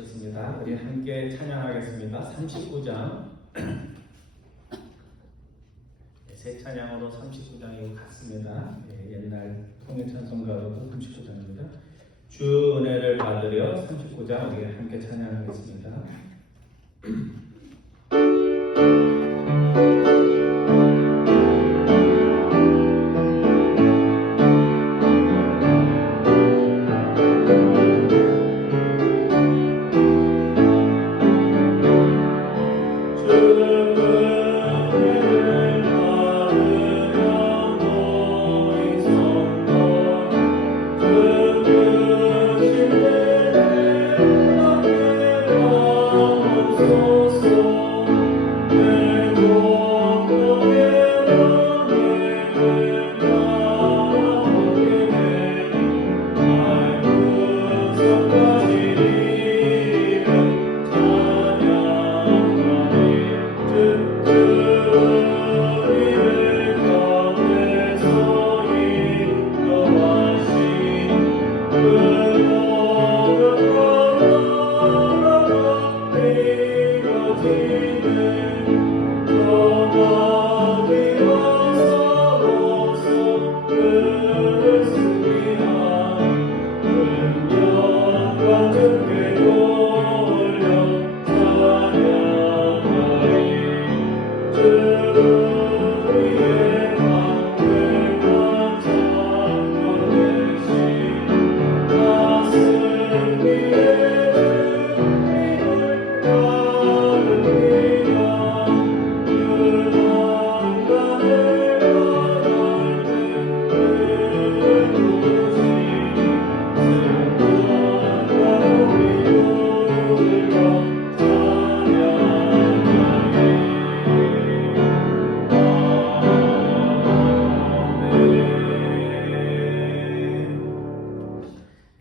주셨습니다. 우리 함께 찬양하겠습니다. 39장. 새 찬양으로 39장이 같습니다. 옛날 통일찬송가로도 39장입니다. 주 은혜를 받으려 39장 우리 함께 찬양하겠습니다.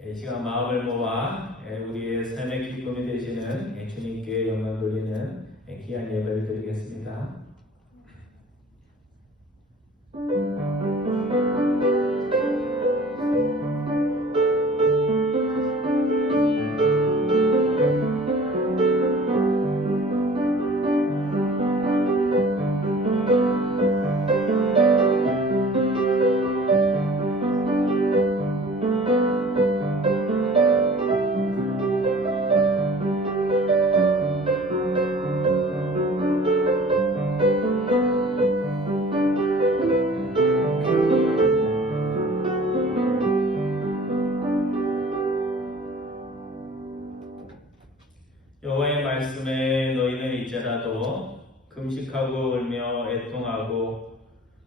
이 시간 마음을 모아 우리의 삶의 기쁨이 되시는 주님께 영광 돌리는 귀한 예배를 드리겠습니다. 여호와의 말씀에 너희는 이제라도 금식하고 울며 애통하고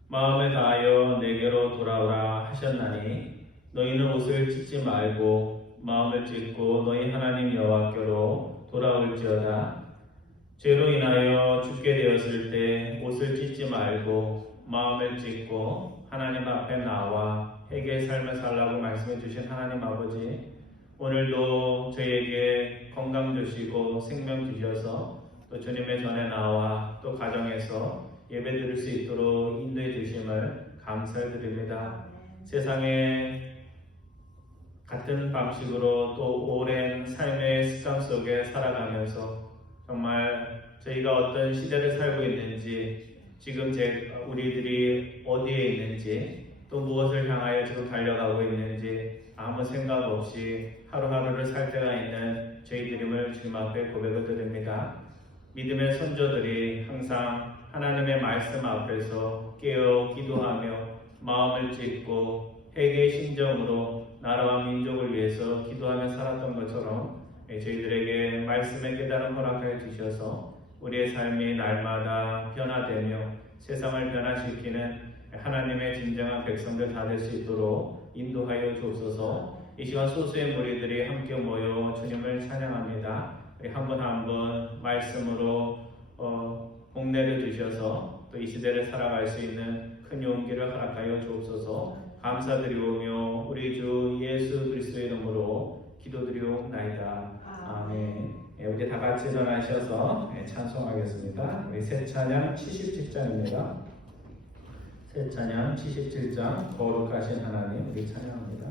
마음을 다하여 내게로 돌아오라 하셨나니 너희는 옷을 찢지 말고 마음을 찢고 너희 하나님 여호와께로 돌아올지어다. 죄로 인하여 죽게 되었을 때 옷을 찢지 말고 마음을 찢고 하나님 앞에 나와 회개의 삶을 살라고 말씀해 주신 하나님 아버지, 오늘도 저희에게 건강 주시고 생명 주셔서 또 주님의 전에 나와 또 가정에서 예배 드릴 수 있도록 인도해 주심을 감사드립니다. 세상에 같은 방식으로 또 오랜 삶의 습관 속에 살아가면서 정말 저희가 어떤 시대를 살고 있는지, 지금 우리들이 어디에 있는지, 또 무엇을 향하여 지금 달려가고 있는지 아무 생각 없이 하루하루를 살 때가 있는 저희들임을 주님 앞에 고백을 드립니다. 믿음의 선조들이 항상 하나님의 말씀 앞에서 깨어 기도하며 마음을 찢고 회개의 심정으로 나라와 민족을 위해서 기도하며 살았던 것처럼 저희들에게 말씀의 깨달음 허락하여 주셔서 우리의 삶이 날마다 변화되며 세상을 변화시키는 하나님의 진정한 백성들 다 될 수 있도록 인도하여 주옵소서. 이 시간 소수의 무리들이 함께 모여 주님을 찬양합니다. 우리 한 분 한 분 말씀으로 복내려 주셔서 또 이 시대를 살아갈 수 있는 큰 용기를 허락하여 주옵소서. 감사드리오며 우리 주 예수 그리스도의 이름으로 기도드리옵나이다. 아멘. 우리 다 같이 일어나셔서 찬송하겠습니다. 우리 새 찬양 77장입니다. 새 찬양 77장 거룩하신 하나님 우리 찬양합니다.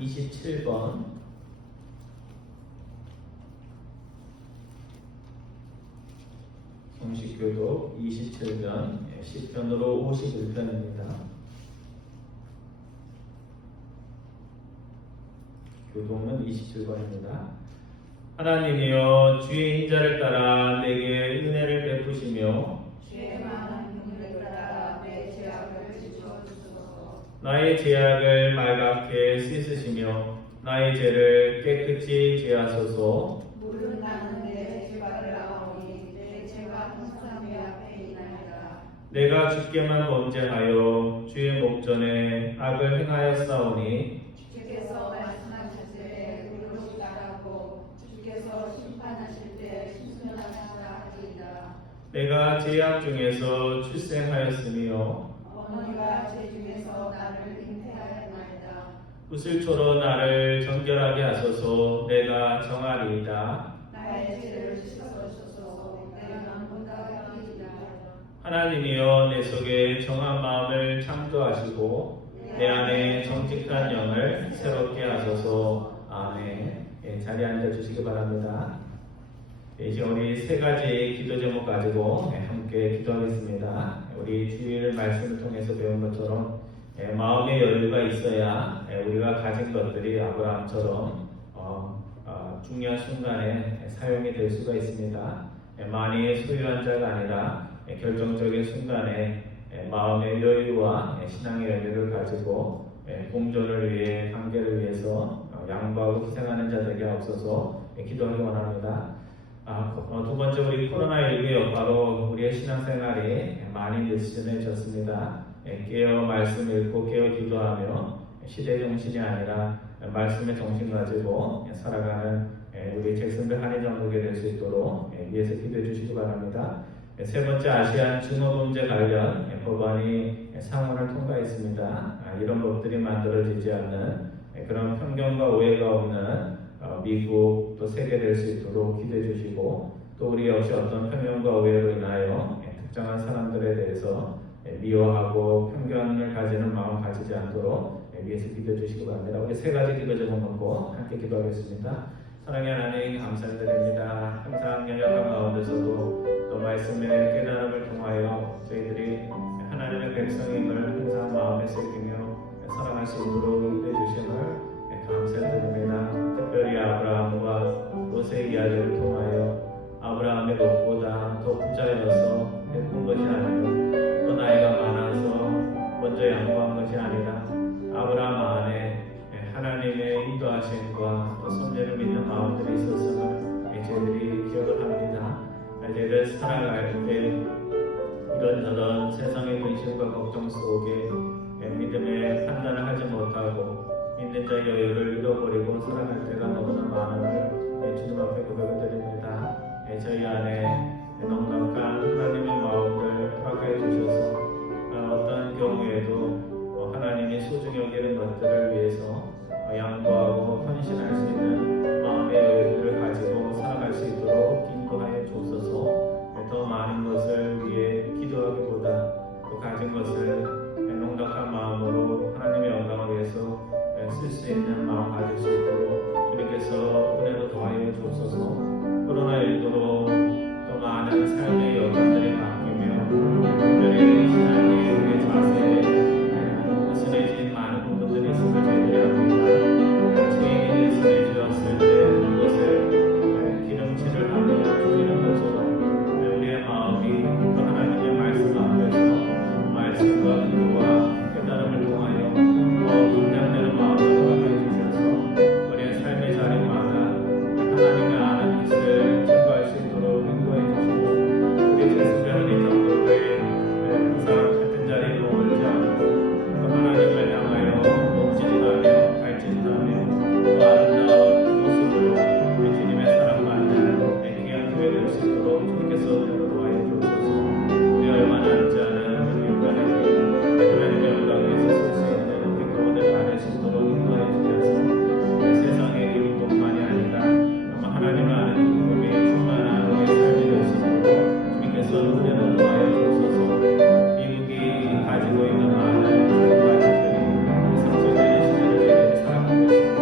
27번. 성식교독 27편, 시편으로 51편입니다. 교독은 27번입니다. 하나님이여 주의 인자를 따라 내게 은혜를 베푸시며 주의 많은 긍휼을 따라 내 죄악을 지워주소서. 나의 죄악을 말갛게 씻으시며 나의 죄를 깨끗이 제하소서. 물은 나는 내 죄악을 아오니 내 죄가 항상 내 앞에 있나이다. 내가 주께만 범죄하여 주의 목전에 악을 행하였사오니 주께서 말씀하실 때 의로우시다 하고 주께서 심판하실 때 신선하시다 하리이다. 내가 죄악 중에서 출생하였으며 어머니가 죄 중에서 나를 잉태하였나이다. 구슬초로 나를 정결하게 하소서. 내가 정하리이다. 나의 죄를 씻어주소서. 내가 남보다 하리이다. 하나님이여 내 속에 정한 마음을 창조하시고 내 안에 정직한 영을 새롭게 하소서. 아멘. 자리에 앉아주시기 바랍니다. 이제 우리 세 가지 기도 제목 가지고 함께 기도하겠습니다. 우리 주일 말씀을 통해서 배운 것처럼 마음의 여유가 있어야 우리가 가진 것들이 아브라함처럼 중요한 순간에 사용이 될 수가 있습니다. 많이 소유한 자가 아니라 결정적인 순간에 마음의 여유와 신앙의 여유를 가지고 공존을 위해 관계를 위해서 양보하고 희생하는 자들에게 없어서 기도하기 원합니다. 두 번째, 우리 코로나19의 여파로 우리의 신앙생활이 많이 느슨해졌습니다. 깨어 말씀 읽고 깨어 기도하며 시대 정신이 아니라 말씀의 정신 가지고 살아가는 우리 잭슨빌 한인정국이 될 수 있도록 위해서 기도해 주시기 바랍니다. 세 번째, 아시안 증오범죄 관련 법안이 상원을 통과했습니다. 이런 법들이 만들어지지 않는 그런 편견과 오해가 없는 미국 또 세계 될 수 있도록 기도해 주시고, 또 우리 역시 어떤 편견과 오해로 인하여 특정한 사람들에 대해서 미워하고 편견을 가지는 마음 가지지 않도록 위해서 기도해 주시기 바랍니다. 우리 세 가지 기도 제목 놓고 함께 기도하겠습니다. 사랑의 하나님, 감사드립니다. 항상 연약한 가운데서도 또 말씀의 깨달음을 통하여 저희들이 하나님의 백성임을 항상 마음에 새기며 살아갈 수 있도록 인도해 주심을 감사드립니다. 특별히 아브라함과 롯의 이야기를 통하여 아브라함의 롯보다 더 부자여서 예쁜 것이 아니라 또 나이가 많아서 먼저 양보한 것이 아니라 아브라함 안에 하나님의 인도하심과 또 손재를 믿는 마음들이 있었음을 저희들이 기억을 합니다. 저희들 살아갈 때 이런저런 세상의 근심과 걱정 속에 믿음의 판단을 하지 못하고 믿는 자의 여유를 잃어버리고 살아갈 때가 너무나 많음을 주님 앞에 고백을 드립니다. 저희 안에 넉넉한 하나님의 마음을 허락해 주셔서 어떤 경우에도 하나님이 소중히 여기는 것들을 위해서 양보하고 헌신할 수 있는 마음의 여유를 가지고 살아갈 수 있도록 인도하여 주옵소서. 더 많은 것을 위해 기도하기보다 또 가진 것을 넉넉한 마음으로 하나님의 영광을 위해서 쓸 수 있는 마음 가질 수 있도록 주님께서 은혜로 더하여 주옵소서. 코로나19로 또 많은 삶의 여건들이 바뀌며 특별히 신앙의 우리의 자세에 느슨해진 많은 부분들이 있음을 저희들이 압니다. 죄인이 느슨해졌을 때 그것을 기름칠을 하며 돌리는 것처럼 우리의 마음이 또 하나님의 말씀 앞에서 말씀과 기도와 깨달음을 통하여 긴장되는 마음을 허락해 주셔서 우리의 삶의 자리마다 하나님의 아는 빛을 증거할 수 있도록 인도해 주시고, 우리 제수변의 정도에 항상 같은 자리에 머물지 않고 또 하나님을 향하여 목진하며 발진하며 또 아름다운 모습으로 우리 주님의 사랑받는 귀한 교회 될 수 있도록 주님께서 은혜로 도와여 주옵소서. 우리 얼마 남지 않은 우리 육간의 하나님의 영광에서 쓸 수 있는 우리 교우들 안에 수 있도록 인도해 주셔서 세상의 기쁨뿐만이 아니라 아마 하나님 아는 기쁨이 충만한 우리의 삶이 될 수 있도록 주님께서 은혜로 도와여 주옵소서. 미국이 가지고 있는 많은 가치들이 성소되는 시대를 저희들이 살아가고 있습니다.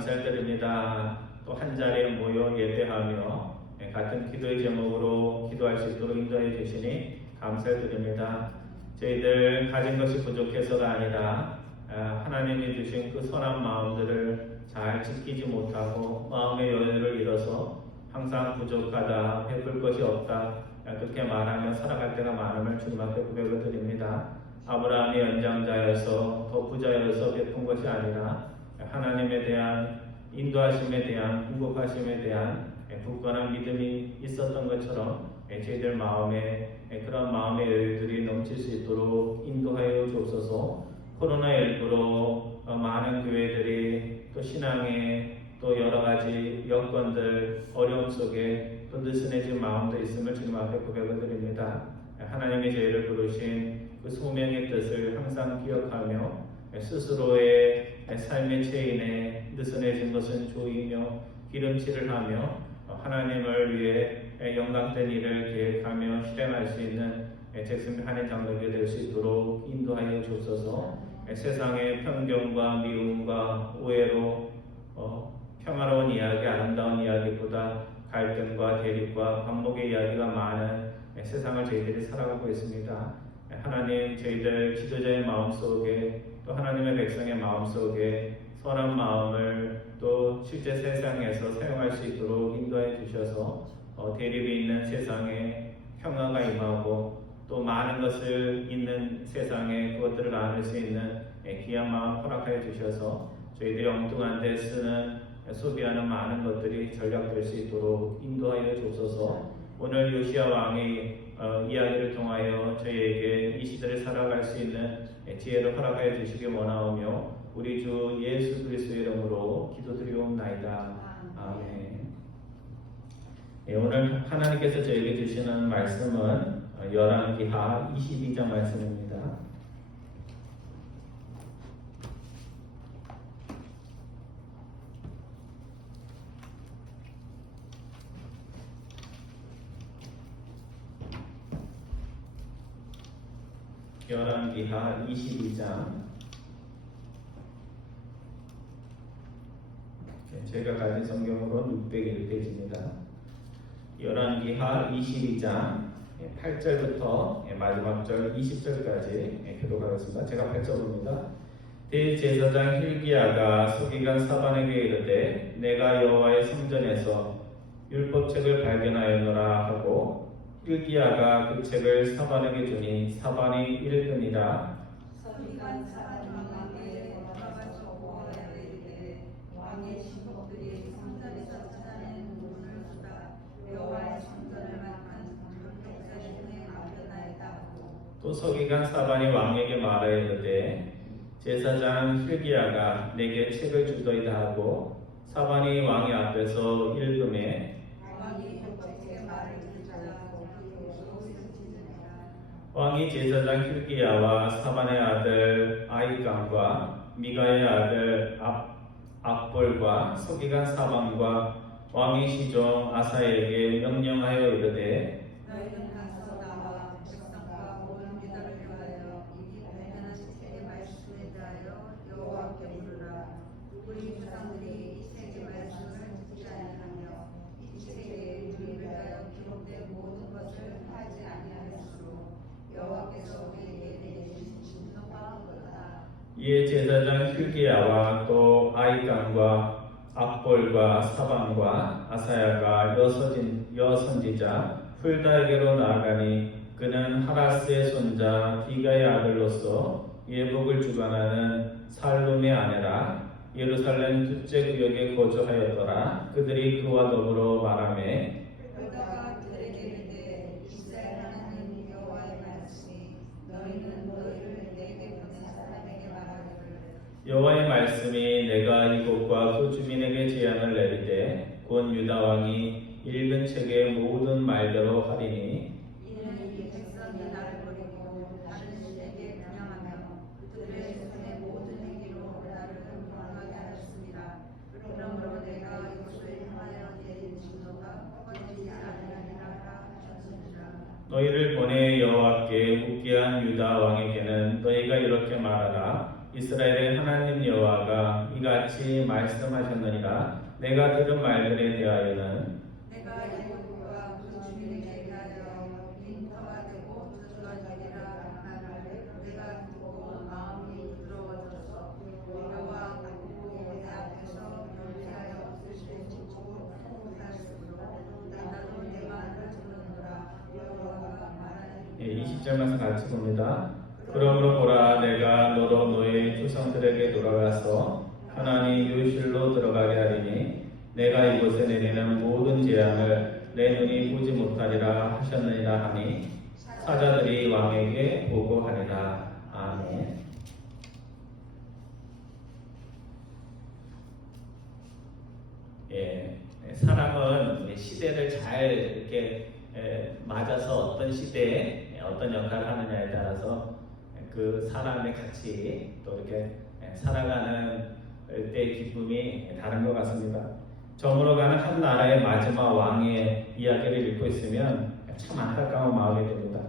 감사드립니다. 또 한 자리에 모여 예배하며 같은 기도의 제목으로 기도할 수 있도록 인도해 주시니 감사드립니다. 저희들 가진 것이 부족해서가 아니라 하나님이 주신 그 선한 마음들을 잘 지키지 못하고 마음의 여유를 잃어서 항상 부족하다, 베풀 것이 없다 그렇게 말하며 살아갈 때가 많음을 주님 앞에 고백을 드립니다. 아브라함이 연장자여서 더 부자여서 베푼 것이 아니라 하나님에 대한 인도하심에 대한 궁극하심에 대한 굳건한 믿음이 있었던 것처럼 저희들 마음에 그런 마음의 여유들이 넘칠 수 있도록 인도하여 주옵소서. 코로나19로 많은 교회들이 또 신앙에 또 여러 가지 여건들 어려움 속에 또 느슨해진 마음도 있음을 주님 앞에 고백을 드립니다. 하나님이 저희를 부르신 그 소명의 뜻을 항상 기억하며 스스로의 삶의 체인에 느슨해진 것은 조이며 기름칠을 하며 하나님을 위해 영광된 일을 계획하며 실행할 수 있는 잭슨빌 한인 장로교회 될 수 있도록 인도하여 주옵소서. 세상의 편견과 미움과 오해로 평화로운 이야기, 아름다운 이야기보다 갈등과 대립과 반목의 이야기가 많은 세상을 저희들이 살아가고 있습니다. 하나님, 저희들 지도자의 마음속에 또 하나님의 백성의 마음속에 선한 마음을 또 실제 세상에서 사용할 수 있도록 인도해 주셔서 대립이 있는 세상에 평화가 임하고 또 많은 것을 있는 세상에 그것들을 나눌 수 있는 귀한 마음 허락하여 주셔서 저희들이 엉뚱한 데 쓰는 소비하는 많은 것들이 전략될 수 있도록 인도하여 주옵소서. 오늘 요시야 왕의 이야기를 통하여 저희에게 이 시대를 살아갈 수 있는 지혜를 허락하여 주시기 원하오며 우리 주 예수 그리스도의 이름으로 기도드리옵나이다. 아멘. 오늘 하나님께서 저에게 주시는 말씀은 열왕기하 22장 말씀입니다. 열왕기하 22장 제가 가진 성경으로는 601페이지입니다. 열왕기하 22장 8절부터 마지막 절 20절까지 교독하겠습니다. 제가 8절입니다. 대제사장 힐기야가 서기관 사반에게 이르되 내가 여호와의 성전에서 율법책을 발견하였노라 하고 힐기야가 그 책을 사반에게 주니 사반이 읽으니라. 서기관 사반이 왕에게 돌아가서 보아야 이르되 왕의 신복들이 성전에서 찾아낸 문을 수다 여호와의 성전을 막한 율법책을 발견하였다 하고 또 서기관 사반이 왕에게 말하여 이르되 제사장 힐기야가 내게 책을 주더이다 하고 사반이 왕의 앞에서 읽음에 왕이 율법책의 말을 듣자 거기로 찢으니라. 왕이 제사장 힐기야와 사반의 아들 아히감과 미가의 아들 악볼과 서기관 사반과 왕의 시종 아사에게 명령하여 이르되 너희는 가서 나와 백성과 모든 유다를 위하여 이미 발견한 책의 말씀에 대하여 여호와께 물으라. 우리 조상들이 이 책의 말씀을 듣지 아니하며 이 책에 우리를 위하여 기록된 모든 것을 하지 아니하였으므로 여호와께서 우리에게 내리신 진노가 그러다. 이에 제사장 힐기야와 또 아히감과 악볼과 사반과 아사야가 여선지자 훌다에게로 나아가니 그는 하라스의 손자 디가의 아들로서 예복을 주관하는 살룸의 아내라. 예루살렘 둘째 구역에 거주하였더라. 그들이 그와 더불어 말하매 훌다가 그들에게 이르되 이스라엘 하나님 여호와의 말씀이 너희는 너희를 내게 보낸 사람에게 말하기를 여호와의 말씀이 내가 이곳과 그 주민에게 제안을 내리되 곧 유다 왕이 읽은 책의 모든 말대로 하리니 이는 이 백성이 나를 버리고 다른 신에게 분양하며 그들의 손의 모든 행위로 나를 흥분하게 하였습니다. 그러므로 내가 이곳을 향하여 내린 진노가 꺼지지 아니하리라 하셨느니라. 너희를 보내 여호와께 묻게 한 유다 왕에게는 너희가 이렇게 말하라. 이스라엘의 하나님 여호와가 이같이 말씀하셨느니라. 내가 들은 말들에 대하여는 내가 애굽과 그 주민에게 대하여 빈터가 되고 저주하니라 하나를 내가 듣고 마음이 부드러워져서 여호와 그 앞에서 변비하여 없으실 짓고 못하였으므로 나도 내 말을 듣는노라. 여호와가 말하니 20절 말씀 같이 봅니다. 그러므로 보라, 내가 너로 너의 조상들에게 돌아가서 하나님 요실로 들어가게 하리니 내가 이곳에 내리는 모든 재앙을 내 눈이 보지 못하리라 하셨느니라 하니 사자들이 왕에게 보고하리라. 아멘. 사람은 시대를 잘 이렇게 맞아서 어떤 시대에 어떤 역할을 하느냐에 따라서 그 사람의 가치 또 이렇게 살아가는 때의 기쁨이 다른 것 같습니다. 저물어가는 한 나라의 마지막 왕의 이야기를 읽고 있으면 참 안타까운 마음이 듭니다.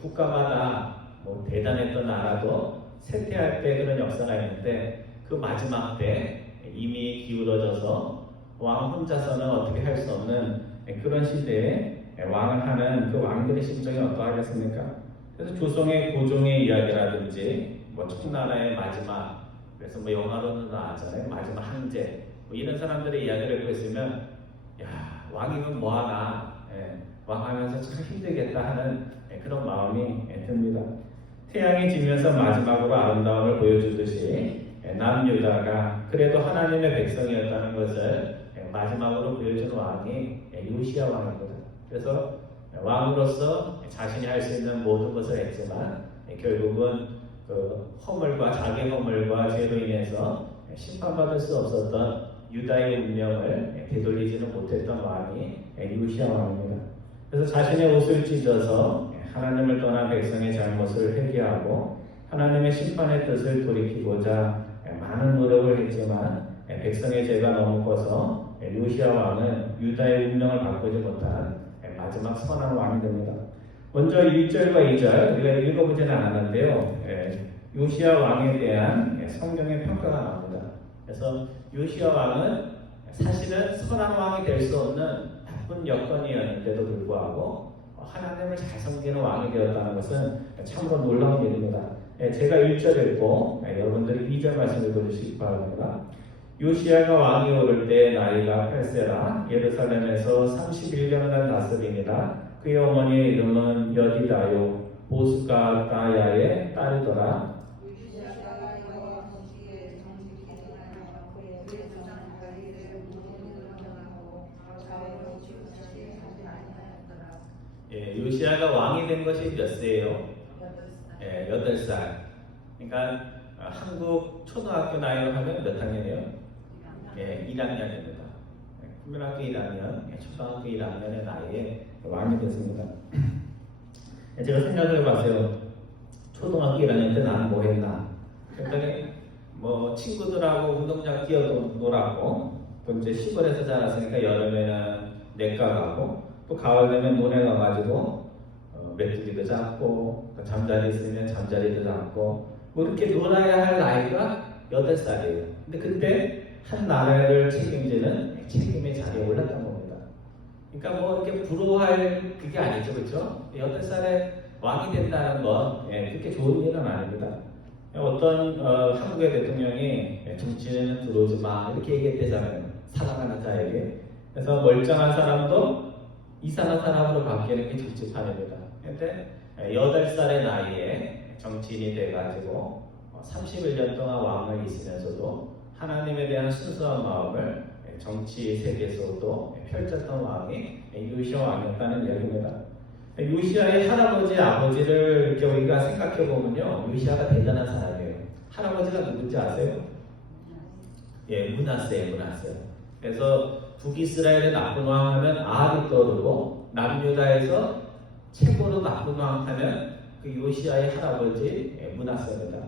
국가마다 뭐 대단했던 나라도 쇠퇴할 때 그런 역사가 있는데 그 마지막 때 이미 기울어져서 왕 혼자서는 어떻게 할 수 없는 그런 시대에 왕을 하는 그 왕들의 심정이 어떠하겠습니까? 그래서 조성의 고종의 이야기라든지 뭐 청나라의 마지막, 그래서 뭐 영화로는 나왔잖아요. 마지막 황제, 뭐 이런 사람들의 이야기를 읽고 있으면 야, 왕이면 뭐하나, 왕하면서 참 힘들겠다 하는 그런 마음이 듭니다. 태양이 지면서 마지막으로 아름다움을 보여주듯이 남유다가 그래도 하나님의 백성이었다는 것을 마지막으로 보여준 왕이 요시야 왕입니다. 그래서 왕으로서 자신이 할 수 있는 모든 것을 했지만 결국은 그 허물과 자기 허물과 죄로 인해서 심판받을 수 없었던 유다의 운명을 되돌리지는 못했던 왕이 요시야 왕입니다. 그래서 자신의 옷을 찢어서 하나님을 떠난 백성의 잘못을 회개하고 하나님의 심판의 뜻을 돌이키고자 많은 노력을 했지만 백성의 죄가 너무 커서 요시야 왕은 유다의 운명을 바꾸지 못한 마지막 선한 왕이 됩니다. 먼저 1절과 2절 우리가 읽어보지는 않았는데요. 요시야 왕에 대한 성경의 평가가 나옵니다. 그래서 요시야 왕은 사실은 선한 왕이 될 수 없는 나쁜 여건이었는데도 불구하고 하나님을 잘 섬기는 왕이 되었다는 것은 참으로 놀라운 일입니다. 제가 1절 읽고 여러분들이 2절 말씀 읽어주시기 바랍니다. 요시야가 왕이 오를 때 나이가 8세라 예루살렘에서 31년간 다스리니라. 그의 어머니의 이름은 여디다요 보스가 다야의 딸이더라. 요시야가 여호와 보시기에 정직히 행하여 그의 조상들이 모든 정하고 좌우로 치우치지 아니하였더라. 요시야가 왕이 된 것이 몇 세예요? 8살. 그러니까 한국 초등학교 나이로 하면 몇 학년이에요? 1학년입니다. 국민학교 1학년, 초등학교 1학년의 나이에 왕이 됐습니다. 제가 생각을 해봤어요. 초등학교 1학년 때 나는 뭐 했나? 그랬더니 뭐 친구들하고 운동장 뛰어놀았고 또 이제 시골에서 자랐으니까 여름에는 내과 가고 또 가을 되면 논에 가가지고 메뚜기도 잡고 잠자리 있으면 잠자리도 잡고 뭐 이렇게 놀아야 할 나이가 8살이에요. 근데 그때 한 나라를 책임지는 책임의 자리에 올랐던 겁니다. 그러니까 뭐 이렇게 부러워할 그게 아니죠, 그렇죠? 8살에 왕이 된다는 건 그렇게 좋은 일은 아닙니다. 어떤 한국의 대통령이 정치에는 들어오지 마 이렇게 얘기했대잖아요. 사랑하는 자에게. 그래서 멀쩡한 사람도 이상한 사람으로 바뀌는 게 정치판입니다. 그런데 8살의 나이에 정치인이 돼가지고 31년 동안 왕을 있으면서도 하나님에 대한 순수한 마음을 정치 세계에서도 펼쳤던 왕이 요시야 왕이었다는 이야기입니다. 요시야의 할아버지, 아버지를 이렇게 우리가 생각해 보면요, 요시야가 대단한 사람이에요. 할아버지가 누군지 아세요? 므낫세예요, 므낫세. 그래서 북이스라엘의 나쁜 왕 하면 아합이 떠오르고 남유다에서 최고로 나쁜 왕 하면 그 요시야의 할아버지 므낫세입니다.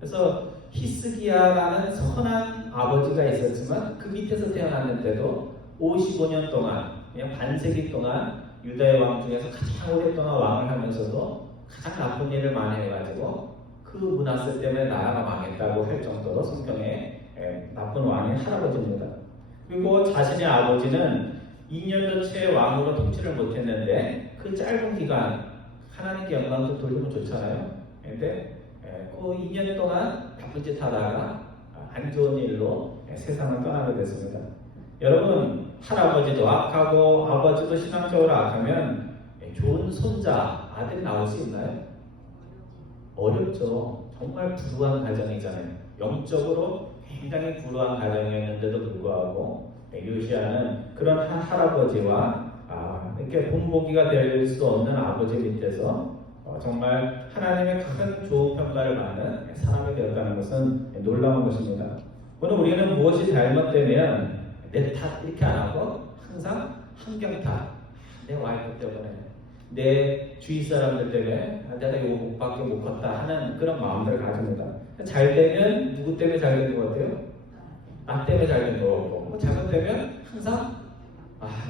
그래서 히스기야라는 선한 아버지가 있었지만 그 밑에서 태어났는데도 55년 동안 그냥 반세기 동안 유다의 왕 중에서 가장 오랫동안 왕을 하면서도 가장 나쁜 일을 많이 해가지고 그 그 문화세 때문에 나라가 망했다고 할 정도로 성경에 나쁜 왕이 할아버지입니다. 그리고 자신의 아버지는 2년도 채 왕으로 통치를 못했는데 그 짧은 기간 하나님께 영광도 돌리면 좋잖아요. 근데 그 2년 동안 나쁜 짓 하다가 안 좋은 일로 세상을 떠나게 됐습니다. 여러분, 할아버지도 악하고 아버지도 신앙적으로 악하면 좋은 손자, 아들이 나올 수 있나요? 어렵죠. 정말 불우한 가정이잖아요. 영적으로 굉장히 불우한 가정이었는데도 불구하고 요시아는 그런 할아버지와 이렇게 본보기가 될 수 없는 아버지 밑에서 정말 하나님의 큰 좋은 평가를 받는 사람이 되었다는 것은 놀라운 것입니다. 오늘 우리는 무엇이 잘못되면 내 탓 이렇게 안 하고 항상 환경 탓, 내 와이프 때문에, 내 주위 사람들 때문에 내가 이거 못 받게 못 컸다 하는 그런 마음들을 가집니다. 잘 되면 누구 때문에 잘 되는 것 같아요? 나 때문에 잘 된 거 같고, 잘못되면 항상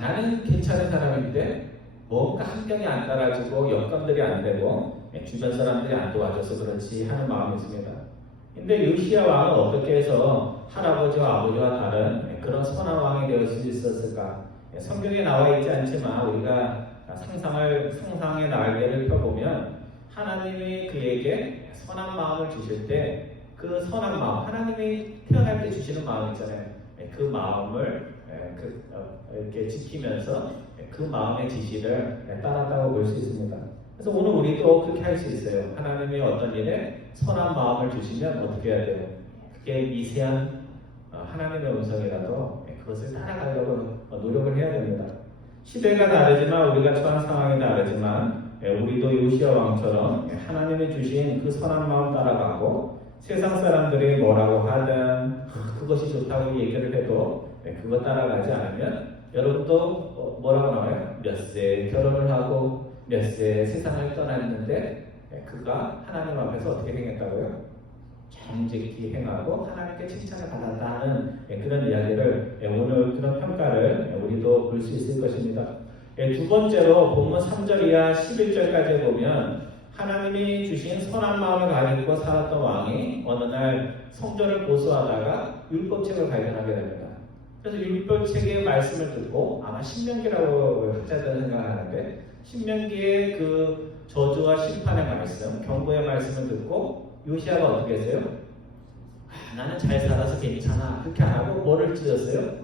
나는 괜찮은 사람인데 뭔가 환경이 안 따라주고 여건들이 안 되고 주변 사람들이 안 도와줘서 그렇지 하는 마음이 있습니다. 근데 요시야 왕은 어떻게 해서 할아버지와 아버지와 다른 그런 선한 왕이 될 수 있었을까? 성경에 나와 있지 않지만 우리가 상상의 날개를 펴보면 하나님이 그에게 선한 마음을 주실 때 그 선한 마음, 하나님이 태어날 때 주시는 마음 있잖아요. 그 마음을 이렇게 지키면서 그 마음의 지시를 따랐다고 볼 수 있습니다. 그래서 오늘 우리도 그렇게 할 수 있어요. 하나님이 어떤 일에 선한 마음을 주시면 어떻게 해야 돼요? 그게 미세한 하나님의 음성이라도 그것을 따라가려고 노력을 해야 됩니다. 시대가 다르지만 우리가 처한 상황이 다르지만 우리도 요시야 왕처럼 하나님이 주신 그 선한 마음 따라가고 세상 사람들이 뭐라고 하든 그것이 좋다고 얘기를 해도 그거 따라가지 않으면 여러분도 뭐라고 나와요? 몇 세 결혼을 하고 몇 세 세상을 떠났는데 그가 하나님 앞에서 어떻게 행했다고요? 정직히 행하고 하나님께 칭찬을 받았다는 그런 이야기를 오늘 그런 평가를 우리도 볼 수 있을 것입니다. 두 번째로 본문 3절 이하 11절까지 보면 하나님이 주신 선한 마음을 가지고 살았던 왕이 어느 날 성전을 보수하다가 율법책을 발견하게 됩니다. 그래서 율법책의 말씀을 듣고 아마 신명기라고 학자들은 생각하는데 신명기의 그 저주와 심판의 말씀, 경고의 말씀을 듣고 요시아가 어떻게 했어요? 나는 잘 살아서 괜찮아. 그렇게 안 하고 뭐를 찢었어요?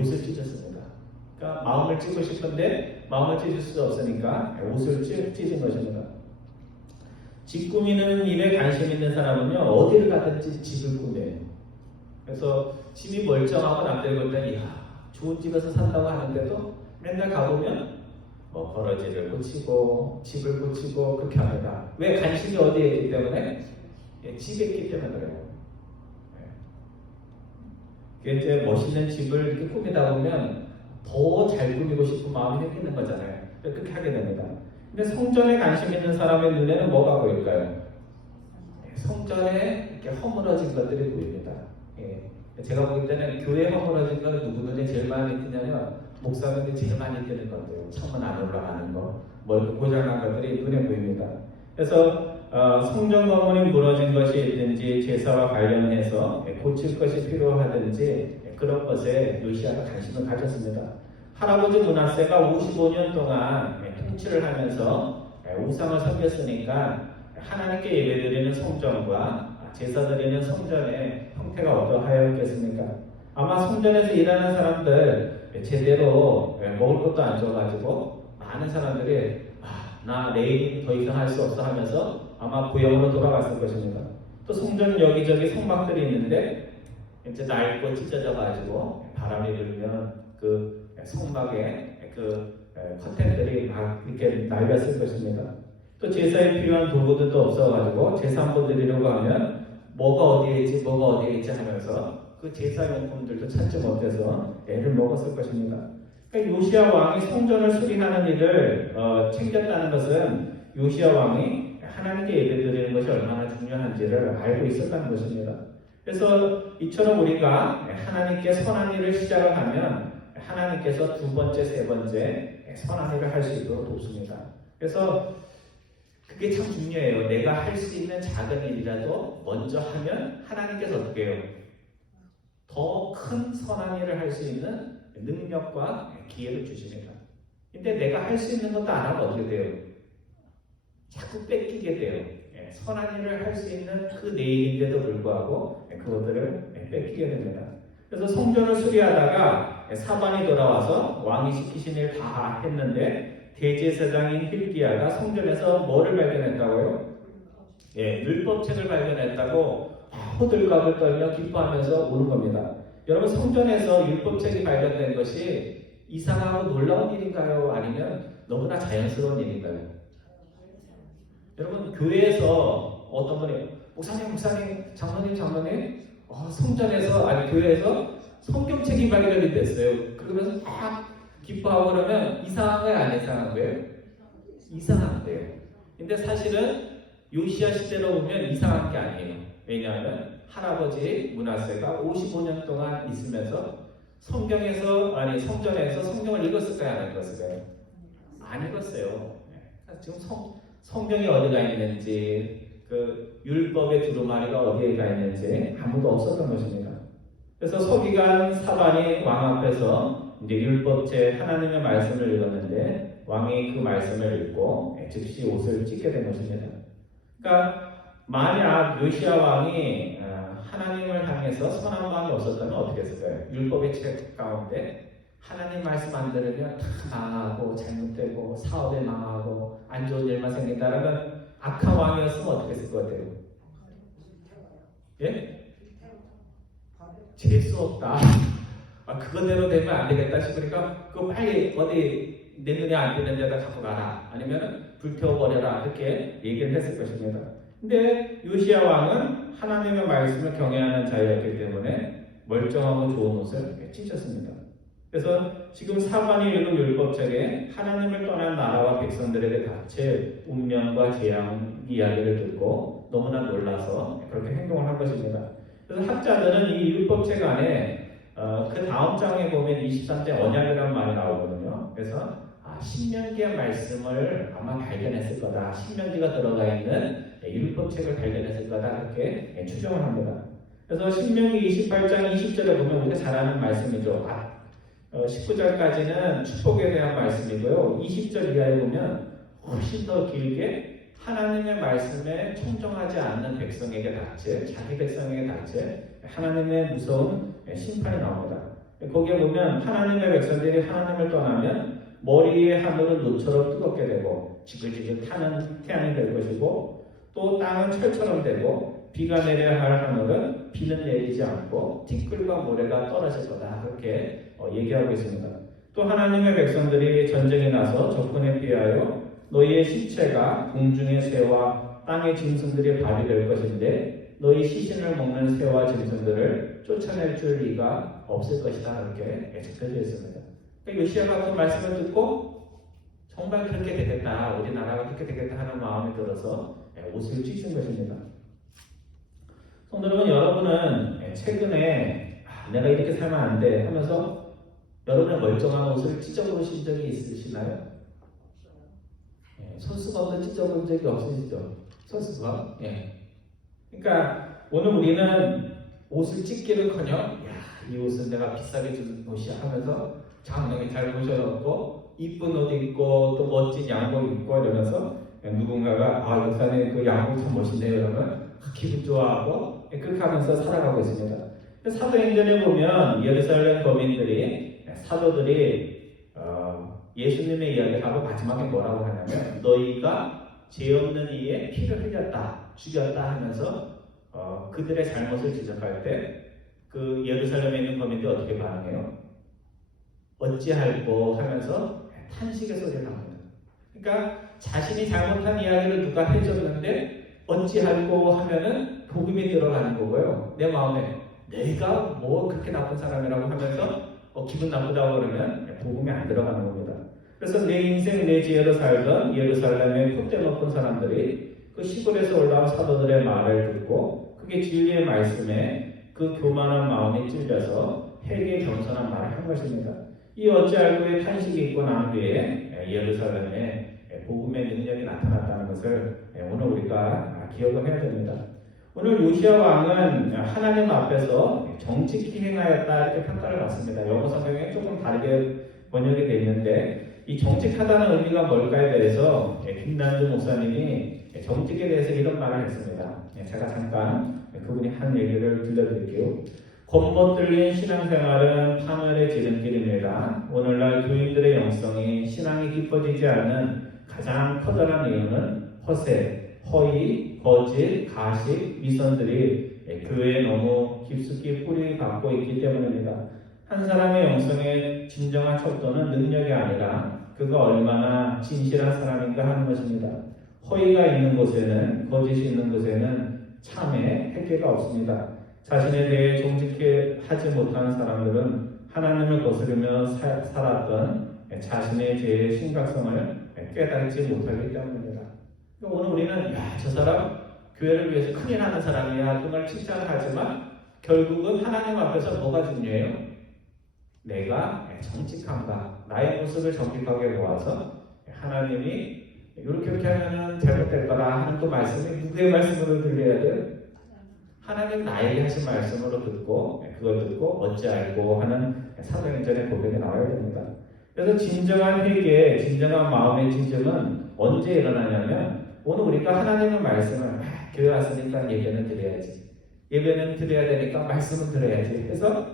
옷을 찢었습니다. 그러니까 마음을 찢고 싶은데 마음을 찢을 수 없으니까 옷을 찢은 것입니다. 집 꾸미는 일에 관심 있는 사람은요 어디를 가든지 집을 꾸며요. 그래서 집이 멀쩡하고 남들 볼 때 좋은 집에서 산다고 하는데도 맨날 가보면 버러지를 고치고 집을 고치고 그렇게 합니다. 왜? 관심이 어디에 있기 때문에? 집에 있기 때문에 그래요. 이제 멋있는 집을 이렇게 꾸미다 보면 더 잘 꾸미고 싶은 마음이 생기는 거잖아요. 그렇게 하게 됩니다. 근데 성전에 관심 있는 사람의 눈에는 뭐가 보일까요? 성전에 이렇게 허물어진 것들이 보입니다. 제가 보기 때는 교회 허물어진 건 누구 눈에 제일 많이 띄냐면 목사님이 제일 많이 띄는 건데요. 창문 안 올라가는 거, 고장난 것들이 눈에 보입니다. 그래서 성전 건물이 무너진 것이 있든지 제사와 관련해서 고칠 것이 필요하든지 그런 것에 요시아가 관심을 가졌습니다. 할아버지 므낫세가 55년 동안 통치를 하면서 우상을 섬겼으니까 하나님께 예배드리는 성전과 제사드리는 성전의 형태가 어떠하였겠습니까? 아마 성전에서 일하는 사람들 제대로 먹을 것도 안 줘가지고 많은 사람들이 나 내일이 더 이상 할 수 없어 하면서 아마 고향으로 돌아갔을 것입니다. 또 성전 여기저기 성막들이 있는데 이제 낡고 찢어져가지고 바람이 불면 그 성막에 그 커튼들이 막 이렇게 낡았을 것입니다. 또 제사에 필요한 도구들도 없어가지고 제사 한번 드리려고 하면 뭐가 어디에 있지 뭐가 어디에 있지 하면서 그 제사용품들도 찾지 못해서 애를 먹었을 것입니다. 그러니까 요시야 왕이 성전을 수리하는 일을 챙겼다는 것은 요시야 왕이 하나님께 예배드리는 것이 얼마나 중요한지를 알고 있었다는 것입니다. 그래서 이처럼 우리가 하나님께 선한 일을 시작을 하면 하나님께서 두 번째, 세 번째 선한 일을 할 수 있도록 돕습니다. 그래서 그게 참 중요해요. 내가 할 수 있는 작은 일이라도 먼저 하면 하나님께서 어떻게 해요? 더 큰 선한 일을 할 수 있는 능력과 기회를 주십니다. 근데 내가 할 수 있는 것도 안 하면 어떻게 돼요? 자꾸 뺏기게 돼요. 선한 일을 할 수 있는 그 내일인데도 불구하고 그것들을 뺏기게 됩니다. 그래서 성전을 수리하다가 사반이 돌아와서 왕이 시키신 일 다 했는데 대제사장인 힐기야가 성전에서 뭐를 발견했다고요? 율법책을 발견했다고 호들갑을 떨며 기뻐하면서 오는 겁니다. 여러분, 성전에서 율법책이 발견된 것이 이상하고 놀라운 일인가요? 아니면 너무나 자연스러운 일인가요? 여러분, 교회에서 어떤 분이 목사님, 장로님, 성전에서 아니 교회에서 성경책이 발견이 됐어요. 그러면서 막 기뻐하고 그러면 이상한 거예요, 안 이상한 거예요? 이상한 거예요. 근데 사실은 요시야 시대로 보면 이상한 게 아니에요. 왜냐하면 할아버지 므낫세가 55년 동안 있으면서 성전에서 성경을 읽었을까요, 안 읽었을까요? 안 읽었어요. 지금 성경이 어디가 있는지, 그 율법의 두루마리가 어디에가 있는지 아무도 없었던 것입니다. 그래서 서기관 사반이 왕 앞에서 이제 율법책 하나님의 말씀을 읽었는데 왕이 그 말씀을 읽고 즉시 옷을 찢게 된 것입니다. 그러니까 만약 요시야 왕이 하나님을 향해서 선한 마음이 없었다면 어떻게 했을까요? 율법의 책 가운데 하나님 말씀 안 들으면 다 망하고 잘못되고 사업에 망하고 안 좋은 일만 생긴다라면 악한 왕이었으면 어떻게 했을 것 같아요? 예? 재수 없다. 그거대로 되면 안 되겠다 싶으니까 그거 빨리 어디 내 눈에 안 띄는 데다 갖고 가라. 아니면 불태워버려라. 이렇게 얘기를 했을 것입니다. 근데 요시야 왕은 하나님의 말씀을 경외하는 자였기 때문에 멀쩡하고 좋은 옷을 찢었습니다. 그래서 지금 사반이 읽은 율법책에 하나님을 떠난 나라와 백성들에게 닥칠 운명과 재앙 이야기를 듣고 너무나 놀라서 그렇게 행동을 한 것입니다. 그래서 학자들은 이 율법책 안에 그 다음 장에 보면 23장 언약이라는 말이 나오거든요. 그래서 신명기의 말씀을 아마 발견했을 거다. 신명기가 들어가 있는 율법책을 발견했을 거다. 그렇게 추정을 합니다. 그래서 신명기 28장 20절에 보면 우리가 잘 아는 말씀이죠. 19절까지는 축복에 대한 말씀이고요. 20절 이하에 보면 훨씬 더 길게 하나님의 말씀에 청정하지 않는 백성에게 닥칠, 자기 백성에게 닥칠 하나님의 무서운 심판이 나옵니다. 거기에 보면 하나님의 백성들이 하나님을 떠나면 머리의 하늘은 노처럼 뜨겁게 되고 지글지글 타는 태양이 될 것이고 또 땅은 철처럼 되고 비가 내려야 할 하늘은 비는 내리지 않고 티끌과 모래가 떨어질 거다. 그렇게 얘기하고 있습니다. 또 하나님의 백성들이 전쟁에 나서 적군에 피하여 너희의 시체가 공중의 새와 땅의 짐승들의 밥이 될 것인데 너희 시신을 먹는 새와 짐승들을 쫓아낼 줄 리가 없을 것이다. 이렇게 적혀져 있습니다. 그러니까 요시야가 그 말씀을 듣고 정말 그렇게 되겠다, 우리나라가 그렇게 되겠다 하는 마음이 들어서 옷을 찢은 것입니다. 성도 여러분, 여러분은 최근에 내가 이렇게 살면 안 돼 하면서 여러분의 멀쩡한 옷을 찢어보신 적이 있으시나요? 선수가 없는 찢어본 적이 없으시죠? 선수가? 그러니까 오늘 우리는 옷을 찢기는커녕 이 옷은 내가 비싸게 준 옷이야 하면서 장롱에 잘 모셔놓고 이쁜 옷 입고 또 멋진 양복 입고 이러면서 누군가가 목사님 그 양복 참 멋있네요 그러면 기분 좋아하고 그렇게 하면서 살아가고 있습니다. 사도행전에 보면 예루살렘 거민들이 사도들이 예수님의 이야기하고 마지막에 뭐라고 하냐면 너희가 죄 없는 이에 피를 흘렸다 죽였다 하면서 그들의 잘못을 지적할 때 그 예루살렘에 있는 거민들이 어떻게 반응해요? 어찌할꼬 하면서 탄식의 소리를 합니다. 그러니까 자신이 잘못한 이야기를 누가 해줬는데 어찌할꼬 하면은 복음이 들어가는 거고요. 내 마음에 내가 뭐 그렇게 나쁜 사람이라고 하면서 기분 나쁘다고 그러면 복음이 안 들어가는 겁니다. 그래서 내 인생 내 지혜로 살던 예루살렘의 콧대 높은 사람들이 그 시골에서 올라온 사도들의 말을 듣고 그게 진리의 말씀에 그 교만한 마음이 찔려서 회개 겸손한 말을 한 것입니다. 이 어찌할꼬의 탄식이 있고 난 뒤에 예루살렘에 복음의 능력이 나타났다는 것을 오늘 우리가 기억을 해야 됩니다. 오늘 요시야 왕은 하나님 앞에서 정직히 행하였다 이렇게 평가를 받습니다. 영어 성경에 조금 다르게 번역이 되어 있는데 이 정직하다는 의미가 뭘까에 대해서 김난주 목사님이 정직에 대해서 이런 말을 했습니다. 제가 잠깐 그분이 한 얘기를 들려드릴게요. 겉멋들린 신앙생활은 파멸의 지름길입니다. 오늘날 교인들의 영성이 신앙이 깊어지지 않는 가장 커다란 이유는 허세, 허위, 거짓, 가식, 위선들이 교회에 너무 깊숙이 뿌리 박고 있기 때문입니다. 한 사람의 영성의 진정한 척도는 능력이 아니라 그가 얼마나 진실한 사람인가 하는 것입니다. 허위가 있는 곳에는, 거짓이 있는 곳에는 참에 획기가 없습니다. 자신에 대해 정직히 하지 못한 사람들은 하나님을 거스르며 살았던 자신의 죄의 심각성을 깨닫지 못하기 때문입니다. 오늘 우리는 저 사람 교회를 위해서 큰일 하는 사람이야 그걸 칭찬하지만 결국은 하나님 앞에서 뭐가 중요해요? 내가 정직한가, 나의 모습을 정직하게 모아서 하나님이 이렇게 하면은 잘못될 거라 하는 그 말씀이 누구의 말씀으로 들려야 돼요? 하나님 나에게 하신 말씀으로 듣고 그걸 듣고 어찌알고 하는 사도행전의 고백이 나와야 됩니다. 그래서 진정한 회개, 진정한 마음의 진정은 언제 일어나냐면 오늘 우리가 하나님의 말씀을 교회 왔으니까 예배는 드려야지. 예배는 드려야 되니까 말씀은 들어야지. 해서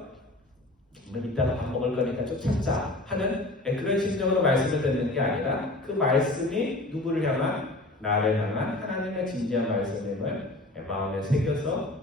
이따가 밥 먹을 거니까 좀 참자 하는 그런 심정으로 말씀을 듣는 게 아니라 그 말씀이 누구를 향한? 나를 향한 하나님의 진지한 말씀임을 마음에 새겨서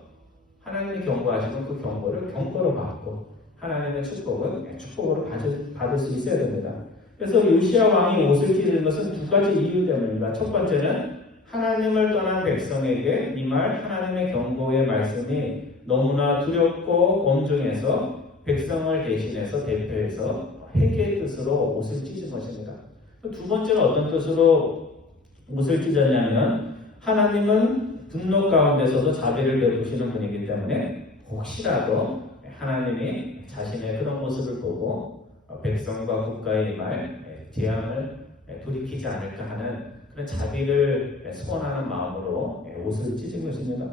하나님이 경고하시면 그 경고를 경고로 받고 하나님의 축복은 축복으로 받을 수 있어야 됩니다. 그래서 요시야 왕이 옷을 찢은 것은 두 가지 이유 때문입니다. 첫 번째는 하나님을 떠난 백성에게 이 말 하나님의 경고의 말씀이 너무나 두렵고 엄중해서 백성을 대신해서 대표해서 회개의 뜻으로 옷을 찢은 것입니다. 두 번째는 어떤 뜻으로 옷을 찢었냐면 하나님은 분노 가운데서도 자비를 베푸시는 분이기 때문에 혹시라도 하나님이 자신의 그런 모습을 보고 백성과 국가에 임할 재앙을 돌이키지 않을까 하는 그런 자비를 소원하는 마음으로 옷을 찢은 것입니다.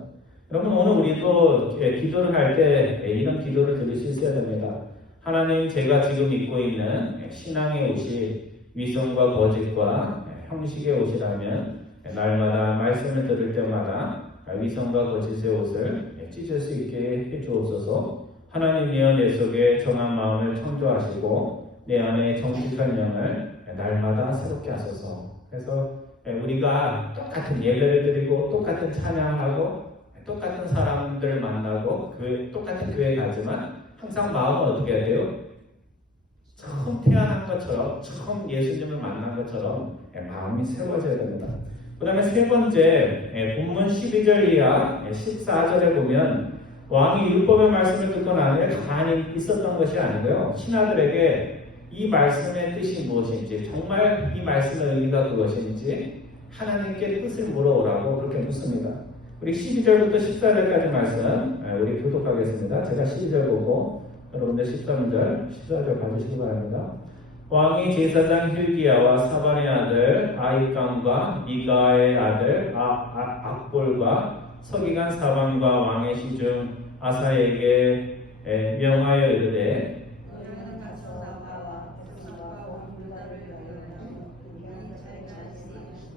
여러분 오늘 우리도 기도를 할 때 이런 기도를 드릴 수 있어야 됩니다. 하나님 제가 지금 입고 있는 신앙의 옷이 위선과 거짓과 형식의 옷이라면 날마다 말씀을 들을 때마다 위선과 거짓의 옷을 찢을 수 있게 해주옵소서. 하나님이여 내 속에 정한 마음을 창조하시고 내 안에 정직한 영을 날마다 새롭게 하소서. 그래서 우리가 똑같은 예배를 드리고 똑같은 찬양하고 똑같은 사람들 만나고 똑같은 교회 가지만 항상 마음은 어떻게 해야 돼요? 처음 태어난 것처럼 처음 예수님을 만난 것처럼 마음이 새로워져야 됩니다. 그 다음에 세 번째 본문 12절 이하 14절에 보면 왕이 율법의 말씀을 듣고 난 후에 가만히 있었던 것이 아니고요. 신하들에게 이 말씀의 뜻이 무엇인지 정말 이 말씀의 의미가 그것인지 하나님께 뜻을 물어오라고 그렇게 묻습니다. 우리 12절부터 14절까지 말씀 우리 교독하겠습니다. 제가 12절 보고 여러분들 13절, 14절 봐주시기 바랍니다. 왕이 제사장 힐기야와 사반의 아들 아히감과 미가의 아들 악볼과 서기관 사반과 왕의 시중 아사에게 명하여 이르되 너희는 가서 나가와 백성과 왕들을 여행하여 우리는 잘 자신이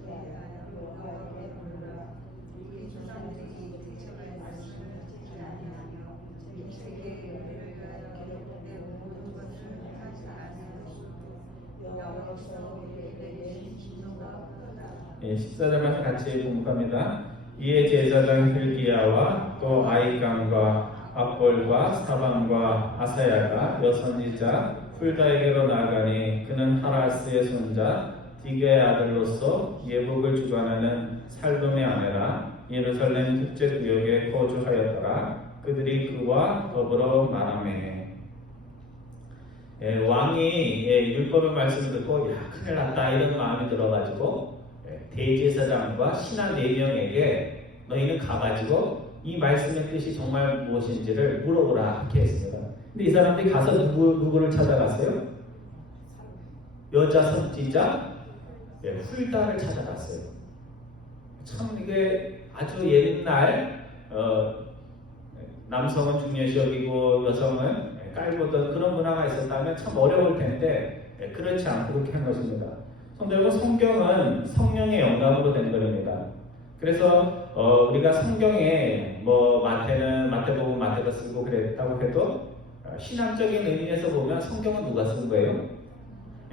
대하여 여호와에게 부르라. 우리 조상들이 대처할 말씀을 듣지 아니하며 이 세계의 열매를 위하여 기록된 모든 것을 하지 않은 것이고 여호와께서 우리에게 진노가 크다. 14절 말씀 같이 공부합니다. 이에 제사장 힐기야와 또 아히감과 악볼과 사반과 아사야가 여선지자 훌다에게로 나아가니 그는 하라스의 손자 디게의 아들로서 예복을 주관하는 살돔의 아내라. 예루살렘 국제 구역에 거주하였더라. 그들이 그와 더불어 말하매 왕이 율법의 말씀을 듣고 큰일 났다 이런 마음이 들어가지고 대제사장과 신하 4명에게 너희는 가가지고 이 말씀의 뜻이 정말 무엇인지를 물어보라 이렇게 했습니다. 근데 이 사람들이 가서 누구를 찾아갔어요? 여자 선지자 훌다를 찾아갔어요. 참 이게 아주 옛날 남성은 중요시 여기고 여성은 깔보던 그런 문화가 있었다면 참 어려울 텐데 그렇지 않고 그렇게 한 것입니다. 성도 여러분, 성경은 성령의 영감으로 된 것입니다. 그래서 우리가 성경에 뭐 마태복음 마태가 쓰고 그랬다고 해도 신학적인 의미에서 보면 성경은 누가 쓴 거예요?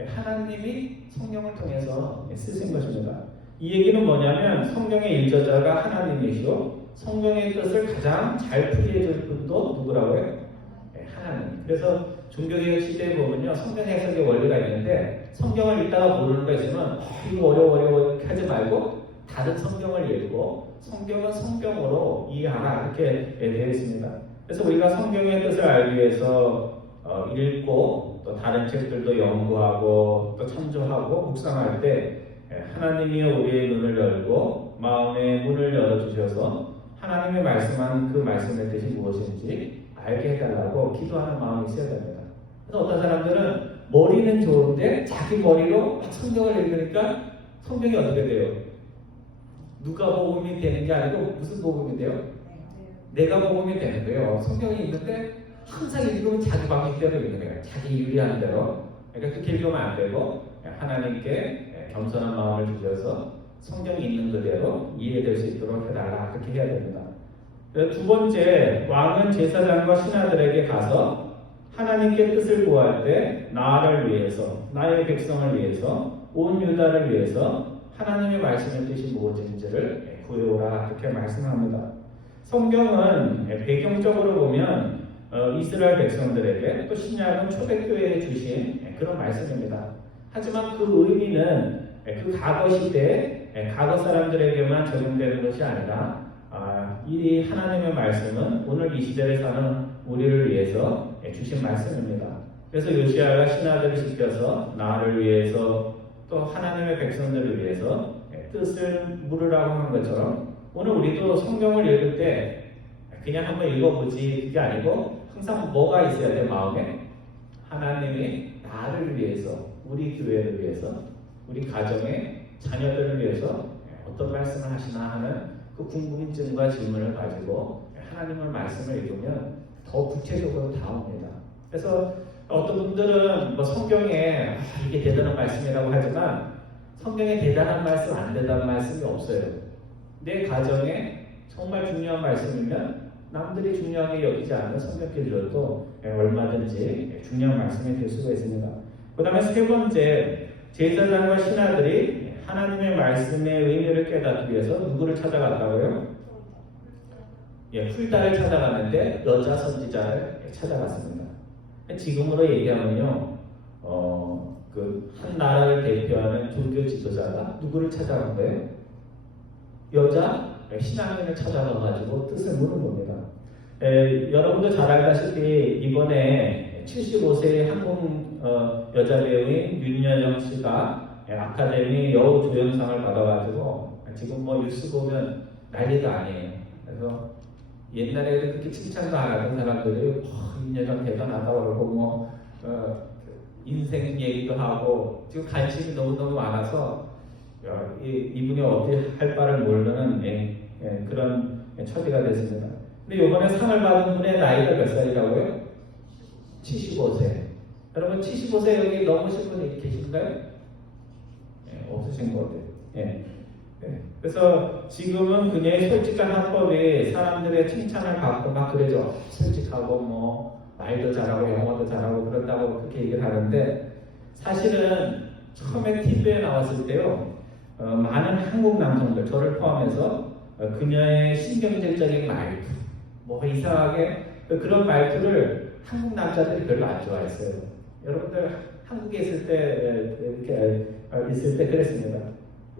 하나님이 성령을 통해서 쓰신 것입니다. 이 얘기는 뭐냐면 성경의 일저자가 하나님이시오, 성경의 뜻을 가장 잘 풀이해 줄 분도 누구라고요? 하나님. 그래서 종교개혁 시대에 보면요, 성경 해석의 원리가 있는데 성경을 읽다가 모르는 거 있으면 이거 어려워 이렇게 하지 말고 다른 성경을 읽고 성경은 성경으로 이해하라 이렇게 되어 있습니다. 그래서 우리가 성경의 뜻을 알기 위해서 읽고 또 다른 책들도 연구하고 또 참조하고 묵상할 때 하나님이여 우리의 눈을 열고 마음의 문을 열어주셔서 하나님의 말씀하는 그 말씀의 뜻이 무엇인지 알게 해달라고 기도하는 마음이 있어야 됩니다. 그래서 어떤 사람들은 머리는 좋은데 자기 머리로 막 성경을 읽으니까 성경이 어떻게 돼요? 누가 복음이 되는 게 아니고 무슨 복음이 돼요? 내가 복음이 되는 거예요. 성경이 있는데 항상 읽으면 자기 방식대로 읽는 거예요. 자기 유리한 대로. 그러니까 그렇게 읽으면 안 되고 하나님께 겸손한 마음을 주셔서 성경이 있는 그대로 이해될 수 있도록 해달라 그렇게 해야 됩니다. 두 번째, 왕은 제사장과 신하들에게 가서 하나님께 뜻을 구할 때 나를 위해서, 나의 백성을 위해서, 온 유다를 위해서 하나님의 말씀의 뜻이 무엇인지를 구해오라 그렇게 말씀합니다. 성경은 배경적으로 보면 이스라엘 백성들에게 또 신약은 초대교회에 주신 그런 말씀입니다. 하지만 그 의미는 그 과거 시대 과거 사람들에게만 적용되는 것이 아니라 이 하나님의 말씀은 오늘 이 시대를 사는 우리를 위해서 주신 말씀입니다. 그래서 요시아가 신하들을 시켜서 나를 위해서 또 하나님의 백성들을 위해서 뜻을 물으라고 한 것처럼 오늘 우리도 성경을 읽을 때 그냥 한번 읽어보지 그게 아니고 항상 뭐가 있어야 돼? 마음에 하나님이 나를 위해서, 우리 교회를 위해서, 우리 가정의 자녀들을 위해서 어떤 말씀을 하시나 하는 그 궁금증과 질문을 가지고 하나님의 말씀을 읽으면 더 구체적으로 다옵니다. 그래서 어떤 분들은 뭐 성경에 이게 대단한 말씀이라고 하지만 성경에 대단한 말씀, 안 대단한 말씀이 없어요. 내 가정에 정말 중요한 말씀이면 남들이 중요하게 여기지 않는 성경길 줘도 얼마든지 중요한 말씀이 될 수가 있습니다. 그 다음에 세 번째, 제사장과 신하들이 하나님의 말씀의 의미를 깨닫기 위해서 누구를 찾아갔다고요? 훌다를 찾아갔는데 여자 선지자를 찾아갔습니다. 지금으로 얘기하면요, 그 한 나라를 대표하는 종교 지도자가 누구를 찾아간 거예요? 여자 신앙인을 찾아가가지고 뜻을 묻는 겁니다. 여러분도 잘 알다시피 이번에 75세의 한국 여자 배우인 윤여정 씨가 아카데미 여우 조연상을 받아가지고 지금 뭐 뉴스 보면 난리도 아니에요. 그래서 옛날에 그렇게 칭찬도 안 하던 사람들이 윤여정 대단하다고 그러고 뭐 인생 얘기도 하고 지금 관심이 너무너무 많아서 이분이 어떻게 할 바를 모르는 그런 처지가 됐습니다. 근데 이번에 상을 받은 분의 나이가 몇 살이라고요? 75세. 여러분 75세 여기 넘으신 분이 계신가요? 없으신 것 같아요. 그래서 지금은 그녀의 솔직한 학법이 사람들의 칭찬을 받고 막 그러죠. 솔직하고 뭐 말도 잘하고 영어도 잘하고 그런다고 그렇게 얘기를 하는데 사실은 처음에 TV에 나왔을 때요. 많은 한국 남성들, 저를 포함해서 그녀의 신경질적인 말투, 뭐 이상하게 그런 말투를 한국 남자들이 별로 안 좋아했어요. 여러분들 한국에 있을 때 이렇게 있을 때 그랬습니다.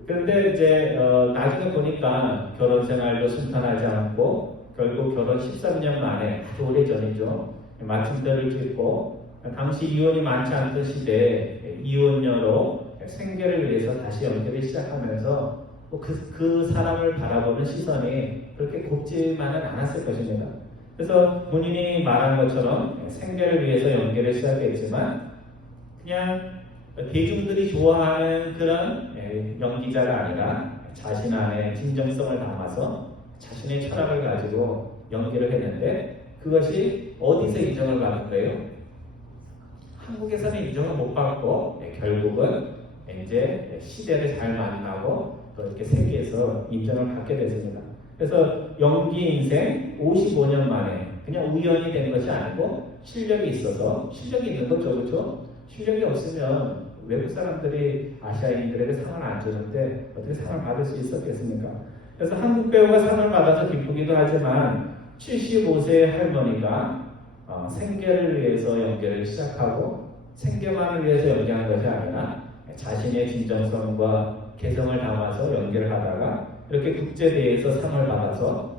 그런데 이제 나중에 보니까 결혼 생활도 순탄하지 않고 결국 결혼 13년 만에 아주 오래 전이죠. 마침표를 찍고 당시 이혼이 많지 않던 시대에 이혼녀로 생계를 위해서 다시 연결을 시작하면서 그 사람을 바라보는 시선이 그렇게 곱지만은 않았을 것입니다. 그래서 본인이 말한 것처럼 생계를 위해서 연결을 시작했지만 그냥 대중들이 좋아하는 그런 연기자가 아니라 자신 안에 진정성을 담아서 자신의 철학을 가지고 연기를 했는데 그것이 어디서 인정을 받은 거예요? 한국에서는 인정을 못 받고 결국은 이제 시대를 잘 만나고 또 이렇게 세계에서 인정을 받게 됐습니다. 그래서 연기 인생 55년 만에 그냥 우연이 된 것이 아니고 실력이 있어서 실력이 있는 거죠, 그렇죠? 실력이 없으면 외국 사람들이 아시아인들에게 상을 안 주는데 어떻게 상을 받을 수 있었겠습니까? 그래서 한국 배우가 상을 받아서 기쁘기도 하지만 75세의 할머니가 생계를 위해서 연기를 시작하고 생계만을 위해서 연기한 것이 아니라 자신의 진정성과 개성을 담아서 연기를 하다가 이렇게 국제대회에서 상을 받아서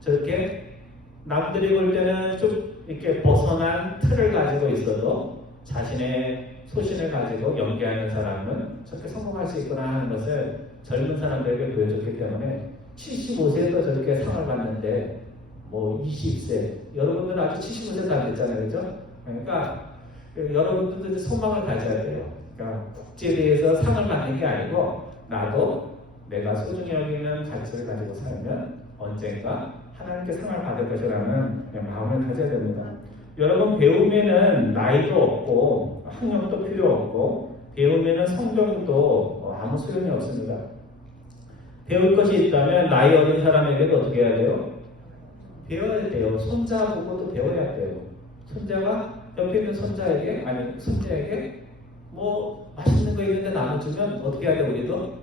저렇게 남들이 볼 때는 좀 이렇게 벗어난 틀을 가지고 있어도 자신의 소신을 가지고 연기하는 사람은 저렇게 성공할 수 있구나 하는 것을 젊은 사람들에게 보여줬기 때문에 75세에도 저렇게 상을 받는데 뭐 20세 여러분들은 아직 75세도 안 됐잖아요, 그죠? 그러니까 여러분들도 이제 소망을 가져야 돼요. 그러니까 국제대회에서 상을 받는 게 아니고 나도 내가 소중히 여기는 가치를 가지고 살면 언젠가 하나님께 상을 받을 것이라는 마음을 가져야 됩니다. 여러분 배우면은 나이도 없고 학력도 필요 없고 배우면은 성적도 아무 소용이 없습니다. 배울 것이 있다면 나이 어린 사람에게도 어떻게 해야 돼요? 배워야 돼요. 손자 보고도 배워야 돼요. 손자가 옆에 있는 손자에게 뭐 맛있는 거 있는데 나눠주면 어떻게 해야 돼 우리도?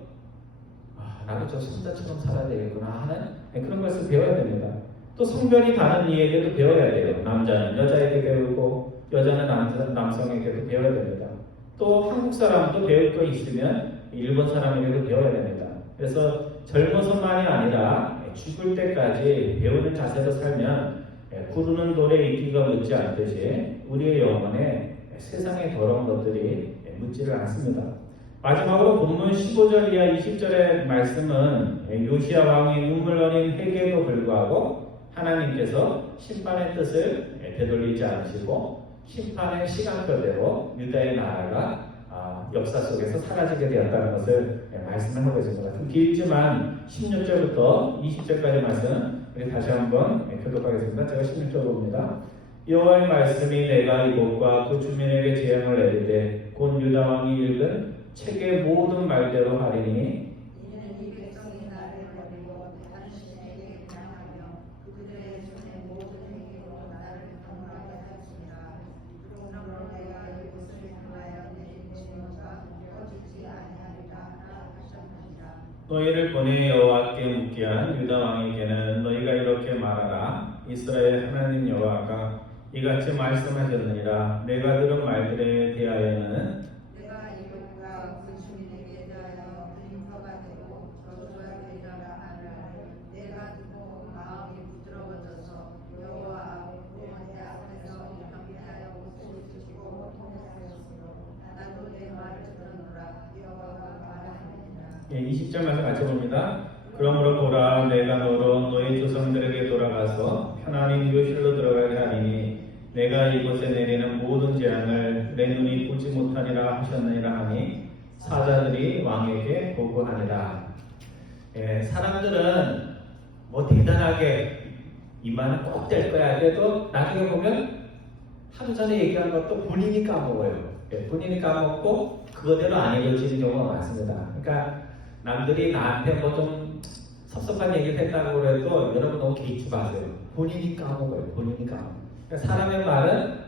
나도 저 손자처럼 살아야 되겠구나 하는 그런 것을 배워야 됩니다. 또 성별이 다른 이에게도 배워야 돼요. 남자는 여자에게 배우고 여자는 남성에게도 배워야 됩니다. 또 한국 사람도 배울 거 있으면 일본 사람에게도 배워야 됩니다. 그래서 젊어서만이 아니라 죽을 때까지 배우는 자세로 살면 구르는 돌에 이끼가 묻지 않듯이 우리의 영혼에 세상의 더러운 것들이 묻지를 않습니다. 마지막으로 본문 15절 이하 20절의 말씀은 요시야 왕의 눈물 어린 회개에도 불구하고 하나님께서 심판의 뜻을 되돌리지 않으시고 심판의 시간표대로 유다의 나라가 역사 속에서 사라지게 되었다는 것을 말씀을 하고 있습니다. 좀 길지만 16절부터 20절까지 말씀 우리 다시 한번 교독하겠습니다. 제가 16절 봅니다. 여호와의 말씀이 내가 이곳과 그 주민에게 재앙을 내리되 곧 유다 왕이 읽은 책의 모든 말대로 하리니 이는 이 백성이 나를 버리고 당신에게 향하며 그들의 손의 모든 행위로 나를 경하게 하였습니다. 그러므로 내가 이곳을 향하여 내 진노가 꺼지지 아니하리라 하셨느니라. 너희를 보내 여호와께 묻게 한 유다 왕에게는 너희가 이렇게 말하라. 이스라엘 하나님 여호와가 이같이 말씀하셨느니라. 내가 들은 말들에 대하여는 내가 이곳과 그 주민에게 대하여 그림표가 되고 저주가 되리라 하나를 내가 듣고 마음이 부드러워져서 여호와 구원의 앞에서 경배하여 옷을 찢고 통회하였으므로 나도 내 말을 들었노라 여호와가 말하느니라. 20절 말씀 같이 봅니다. 그러므로 보라 내가 너로 너희 조상들에게 돌아가서 편안히 묘실로 들어가게 하리니 내가 이곳에 내리는 모든 재앙을 내 눈이 보지 못하니라 하셨느니라 하니 사자들이 왕에게 보고하니라. 사람들은 뭐 대단하게 이만은 꼭 될 거야. 그래도 나중에 보면 하루 전에 얘기한 것도 본인이 까먹어요. 본인이 까먹고 그거대로 안 이루어지는 경우가 많습니다. 그러니까 남들이 나한테 뭐 좀 섭섭한 얘기를 했다고 해도 여러분 너무 개의치 마세요. 본인이 까먹어요. 본인이 까먹어요. 그러니까 사람의 말은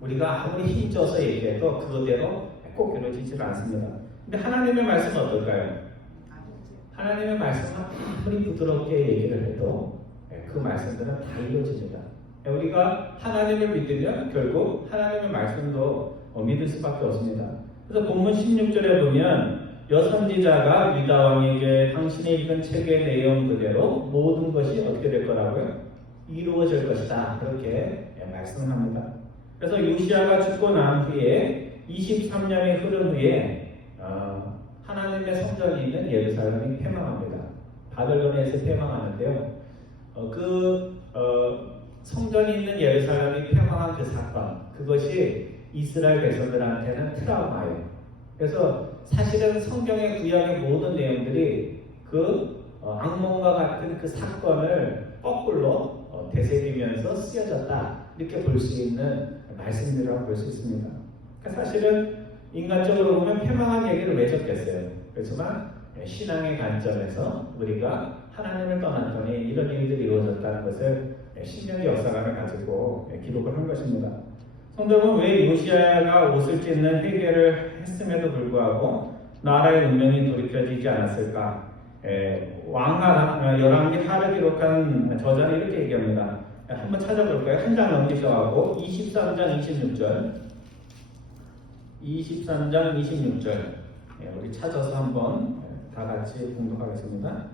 우리가 아무리 힘줘서 얘기해도 그거대로 꼭 이루어지질 않습니다. 근데 하나님의 말씀은 어떨까요? 하나님의 말씀은 아무리 부드럽게 얘기를 해도 그 말씀들은 다 이루어집니다. 우리가 하나님을 믿으면 결국 하나님의 말씀도 믿을 수밖에 없습니다. 그래서 본문 16절에 보면 여선지자가 유다 왕에게 당신이 읽은 책의 내용 그대로 모든 것이 어떻게 될 거라고요? 이루어질 것이다. 그렇게 말씀합니다. 그래서 요시야가 죽고 난 후에 23년이 흐른 후에 하나님의 성전이 있는 예루살렘이 폐망합니다. 바벨론에서 폐망하는데요. 성전이 있는 예루살렘이 폐망한 그 사건, 그것이 이스라엘 백성들한테는 트라우마예요. 그래서 사실은 성경의 구약의 모든 내용들이 그 악몽과 같은 그 사건을 거꾸로 되새기면서 쓰여졌다 이렇게 볼 수 있는 말씀이라고 볼 수 있습니다. 그러니까 사실은 인간적으로 보면 패망한 얘기를 왜 적겠어요. 그렇지만 신앙의 관점에서 우리가 하나님을 떠났더니 이런 일들이 이루어졌다는 것을 신명기 역사관을 가지고 기록을 한 것입니다. 성도 여러분, 왜 요시야가 옷을 찢는 회개를 했음에도 불구하고 나라의 운명이 돌이켜지지 않았을까? 열왕기 하를 기록한 저자는 이렇게 얘기합니다. 한번 찾아볼까요? 한 장 넘기셔가고 23장 26절 23장 26절 우리 찾아서 한번 다 같이 공독하겠습니다.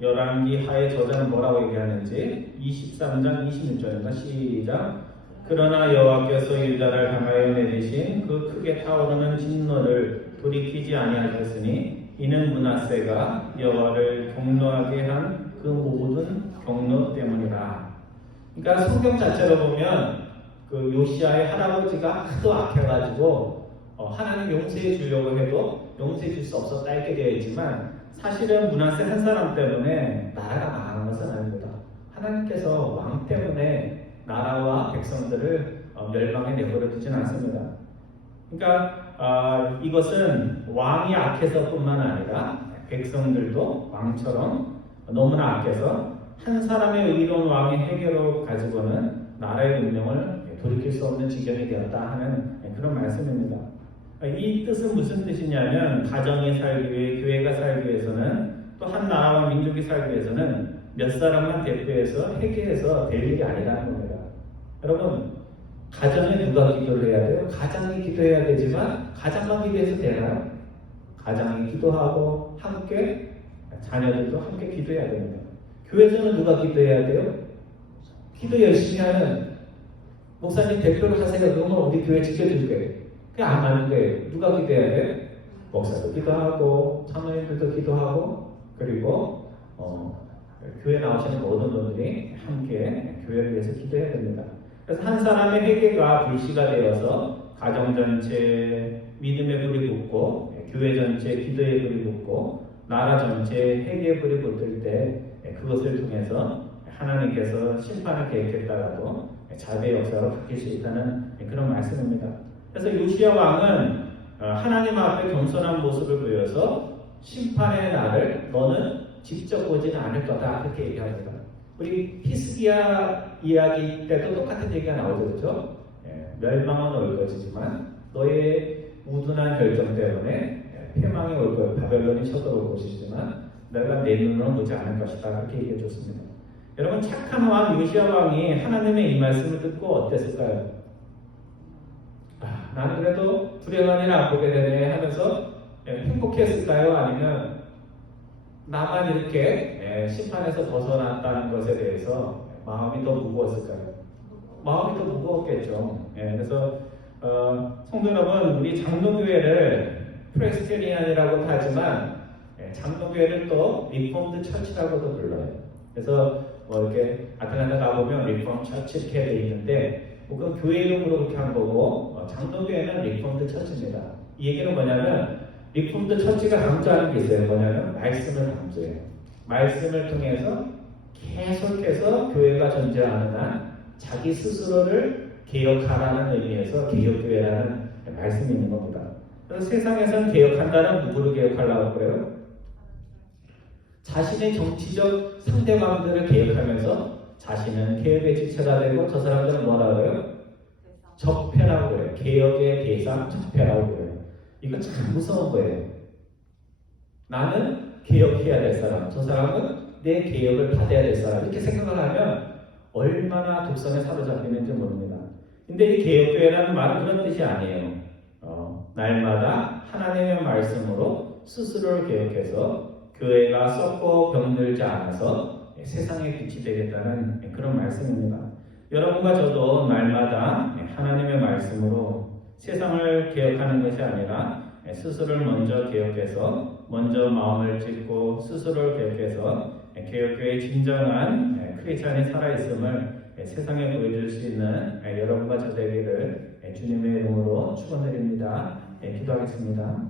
열왕기 하의 저자는 뭐라고 얘기하는지 23장 26절입니다. 시작. 그러나 여호와께서 유다를 향하여 내리신 그 크게 타오르는 진노를 돌이키지 아니하셨으니 이는 므낫세가 여호와를 경노하게 한 그 모든 경노 때문이라. 그러니까 성경 자체로 보면 그 요시야의 할아버지가 하도 악해가지고 하나님 용서해 주려고 해도 용서해 줄 수 없었다 이렇게 되어 있지만 사실은 므낫세 한 사람 때문에 나라가 망한 것은 아닙니다. 하나님께서 왕 때문에 나라와 백성들을 멸망에 내버려 두진 않습니다. 그러니까 이것은 왕이 악해서뿐만 아니라 백성들도 왕처럼 너무나 악해서 한 사람의 의로운 왕의 해결을 가지고는 나라의 운명을 돌이킬 수 없는 지경이 되었다 하는 그런 말씀입니다. 이 뜻은 무슨 뜻이냐면 가정이 살기 위해, 교회가 살기 위해서는 또 한 나라와 민족이 살기 위해서는 몇 사람만 대표해서 회개해서 될 일이 아니라는 겁니다. 여러분, 가정에 누가 기도를 해야 돼요? 가장이 기도해야 되지만 가장만 기도해서 되나요? 가장이 기도하고 함께 자녀들도 함께 기도해야 됩니다. 교회에서는 누가 기도해야 돼요? 기도 열심히 하는 목사님 대표를 하세요. 그러면 우리 교회 지켜줄게요. 그게 안 맞는 거예요. 누가 기도해야 돼요? 목사도 기도하고 사모님들도 기도하고 그리고 교회 나오시는 모든 분들이 함께 교회를 위해서 기도해야 됩니다. 그래서 한 사람의 회개가 불씨가 되어서 가정 전체 믿음의 불이 붙고 교회 전체 기도의 불이 붙고 나라 전체 회개의 불이 붙을 때 그것을 통해서 하나님께서 심판을 계획했다가도 자비의 역사로 바뀔 수 있다는 그런 말씀입니다. 그래서 요시야 왕은 하나님 앞에 겸손한 모습을 보여서 심판의 날을 너는 직접 보지는 않을 거다 그렇게 얘기합니다. 우리 히스기야 이야기 때도 똑같은 얘기가 나오죠. 그렇죠? 멸망은 올 것이지만 너의 우둔한 결정 때문에 패망이 올 거예요. 바벨론이 쳐들어올 것이지만 내가 내 눈으로 보지 않을 것이다 그렇게 얘기해 줬습니다. 여러분, 착한 왕 요시야 왕이 하나님의 이 말씀을 듣고 어땠을까요? 나는 그래도 불행한 일을 안 보게 되네 하면서 행복했을까요? 아니면 나만 이렇게 심판에서 벗어났다는 것에 대해서 마음이 더 무거웠을까요? 마음이 더 무거웠겠죠. 그래서 성도 여러분, 우리 장로교회를 프레스테리안이라고도 하지만 장로교회를 또 리폼드 처치라고도 불러요. 그래서 이렇게 아틀란타 가보면 리폼 처치 이렇게 돼 있는데 그 교회 이름으로 그렇게 한 거고 장로교회는 리폼드 처치입니다. 이 얘기는 뭐냐면 리폼드 처치가 강조하는 게 있어요. 뭐냐면 말씀을 강조해요. 말씀을 통해서 계속해서 교회가 존재하는 한 자기 스스로를 개혁하라는 의미에서 개혁교회라는 말씀이 있는 겁니다. 그래서 세상에서는 개혁한다는 누구를 개혁하려고 그래요? 자신의 정치적 상대방들을 개혁하면서 자신은 개혁의 지체가 되고 저 사람들은 뭐라고 해요? 적폐라고 그래요. 개혁의 대상 적폐라고 그래요. 이거 참 무서운 거예요. 나는 개혁해야 될 사람, 저 사람은 내 개혁을 받아야 될 사람 이렇게 생각을 하면 얼마나 독선에 사로잡히는지 모릅니다. 근데 이 개혁교회라는 말은 그런 뜻이 아니에요. 날마다 하나님의 말씀으로 스스로를 개혁해서 교회가 썩고 병들지 않아서 세상의 빛이 되겠다는 그런 말씀입니다. 여러분과 저도 날마다 하나님의 말씀으로 세상을 개혁하는 것이 아니라 스스로를 먼저 개혁해서 먼저 마음을 찢고 스스로를 개혁해서 개혁교회의 진정한 크리스찬이 살아있음을 세상에 보여줄 수 있는 여러분과 저 되기를 주님의 이름으로 축원드립니다. 기도하겠습니다.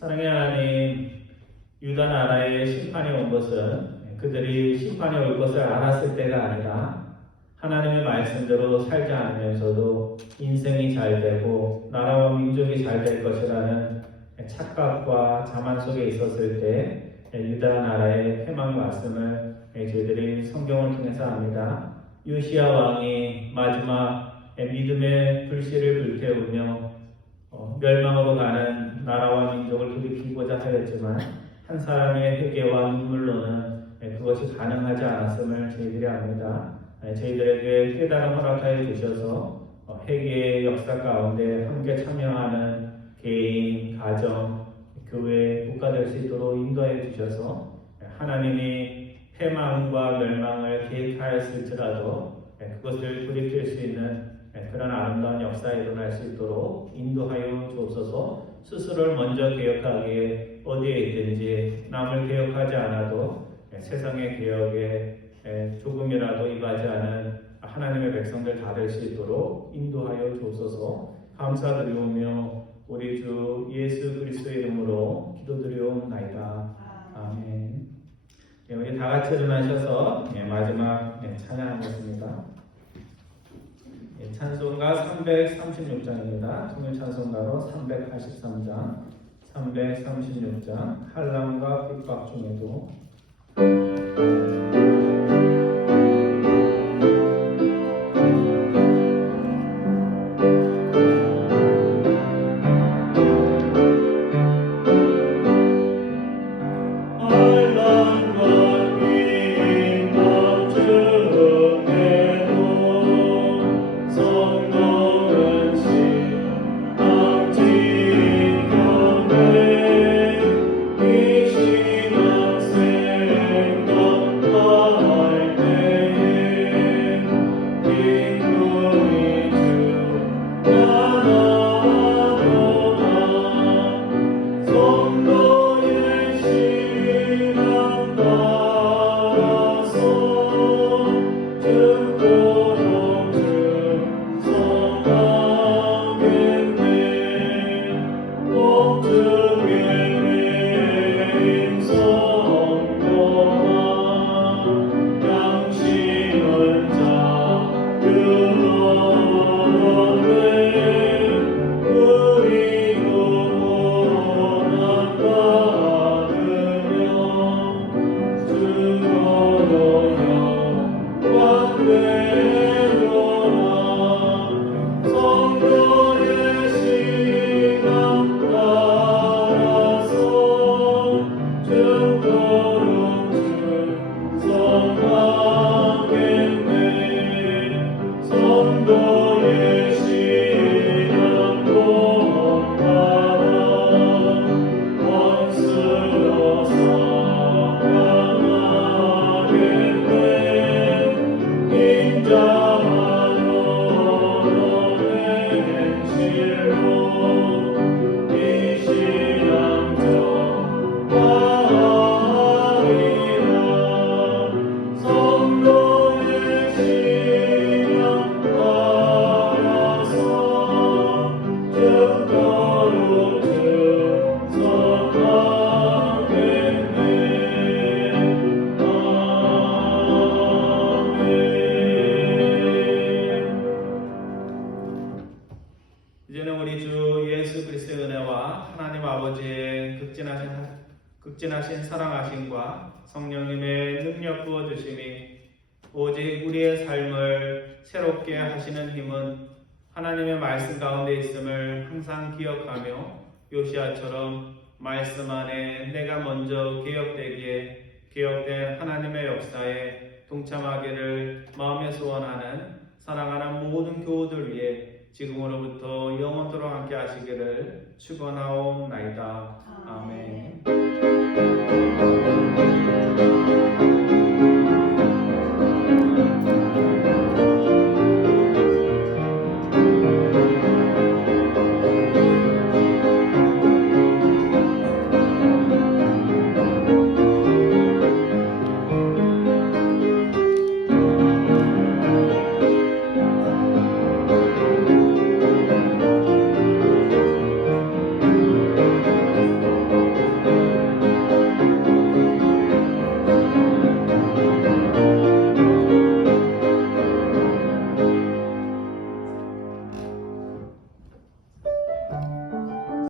사랑의 하나님, 유다 나라에 심판이 온 것은 그들이 심판이 올 것을 알았을 때가 아니라 하나님의 말씀대로 살지 않으면서도 인생이 잘 되고 나라와 민족이 잘 될 것이라는 착각과 자만 속에 있었을 때 유다 나라의 패망이 왔음을 저희들이 성경을 통해서 압니다. 요시야 왕이 마지막 믿음의 불씨를 불태우며 멸망으로 가는 나라와 민족을 돌이키고자 하였지만 한 사람의 회개와 눈물로는 그것이 가능하지 않았음을 저희들이 압니다. 저희들에게 깨달음 허락하여 주셔서 회개의 역사 가운데 함께 참여하는 개인, 가정, 교회, 국가 될 수 있도록 인도해 주셔서 하나님이 패망과 멸망을 계획하였을지라도 그것을 돌이킬 수 있는 그런 아름다운 역사가 일어날 수 있도록 인도하여 주옵소서. 스스로를 먼저 개혁하기에 어디에 있든지 남을 개혁하지 않아도 세상의 개혁에 조금이라도 임하지 않은 하나님의 백성들 다 될 수 있도록 인도하여 주옵소서. 감사드리오며 우리 주 예수 그리스도의 이름으로 기도드리옵나이다. 아멘. 우리 다 같이 일어나셔서 마지막 찬양하겠습니다. 찬송가 336장입니다. 통일 찬송가로 383장, 336장, 한람과 핍박 중에도 극진하신 사랑하심과 성령님의 능력 부어주심이 오직 우리의 삶을 새롭게 하시는 힘은 하나님의 말씀 가운데 있음을 항상 기억하며 요시아처럼 말씀 안에 내가 먼저 개혁되기에 개혁된 하나님의 역사에 동참하기를 마음에 소원하는 사랑하는 모든 교우들 위해 지금으로부터 영원토록 함께 하시기를 축원하옵나이다. 아멘.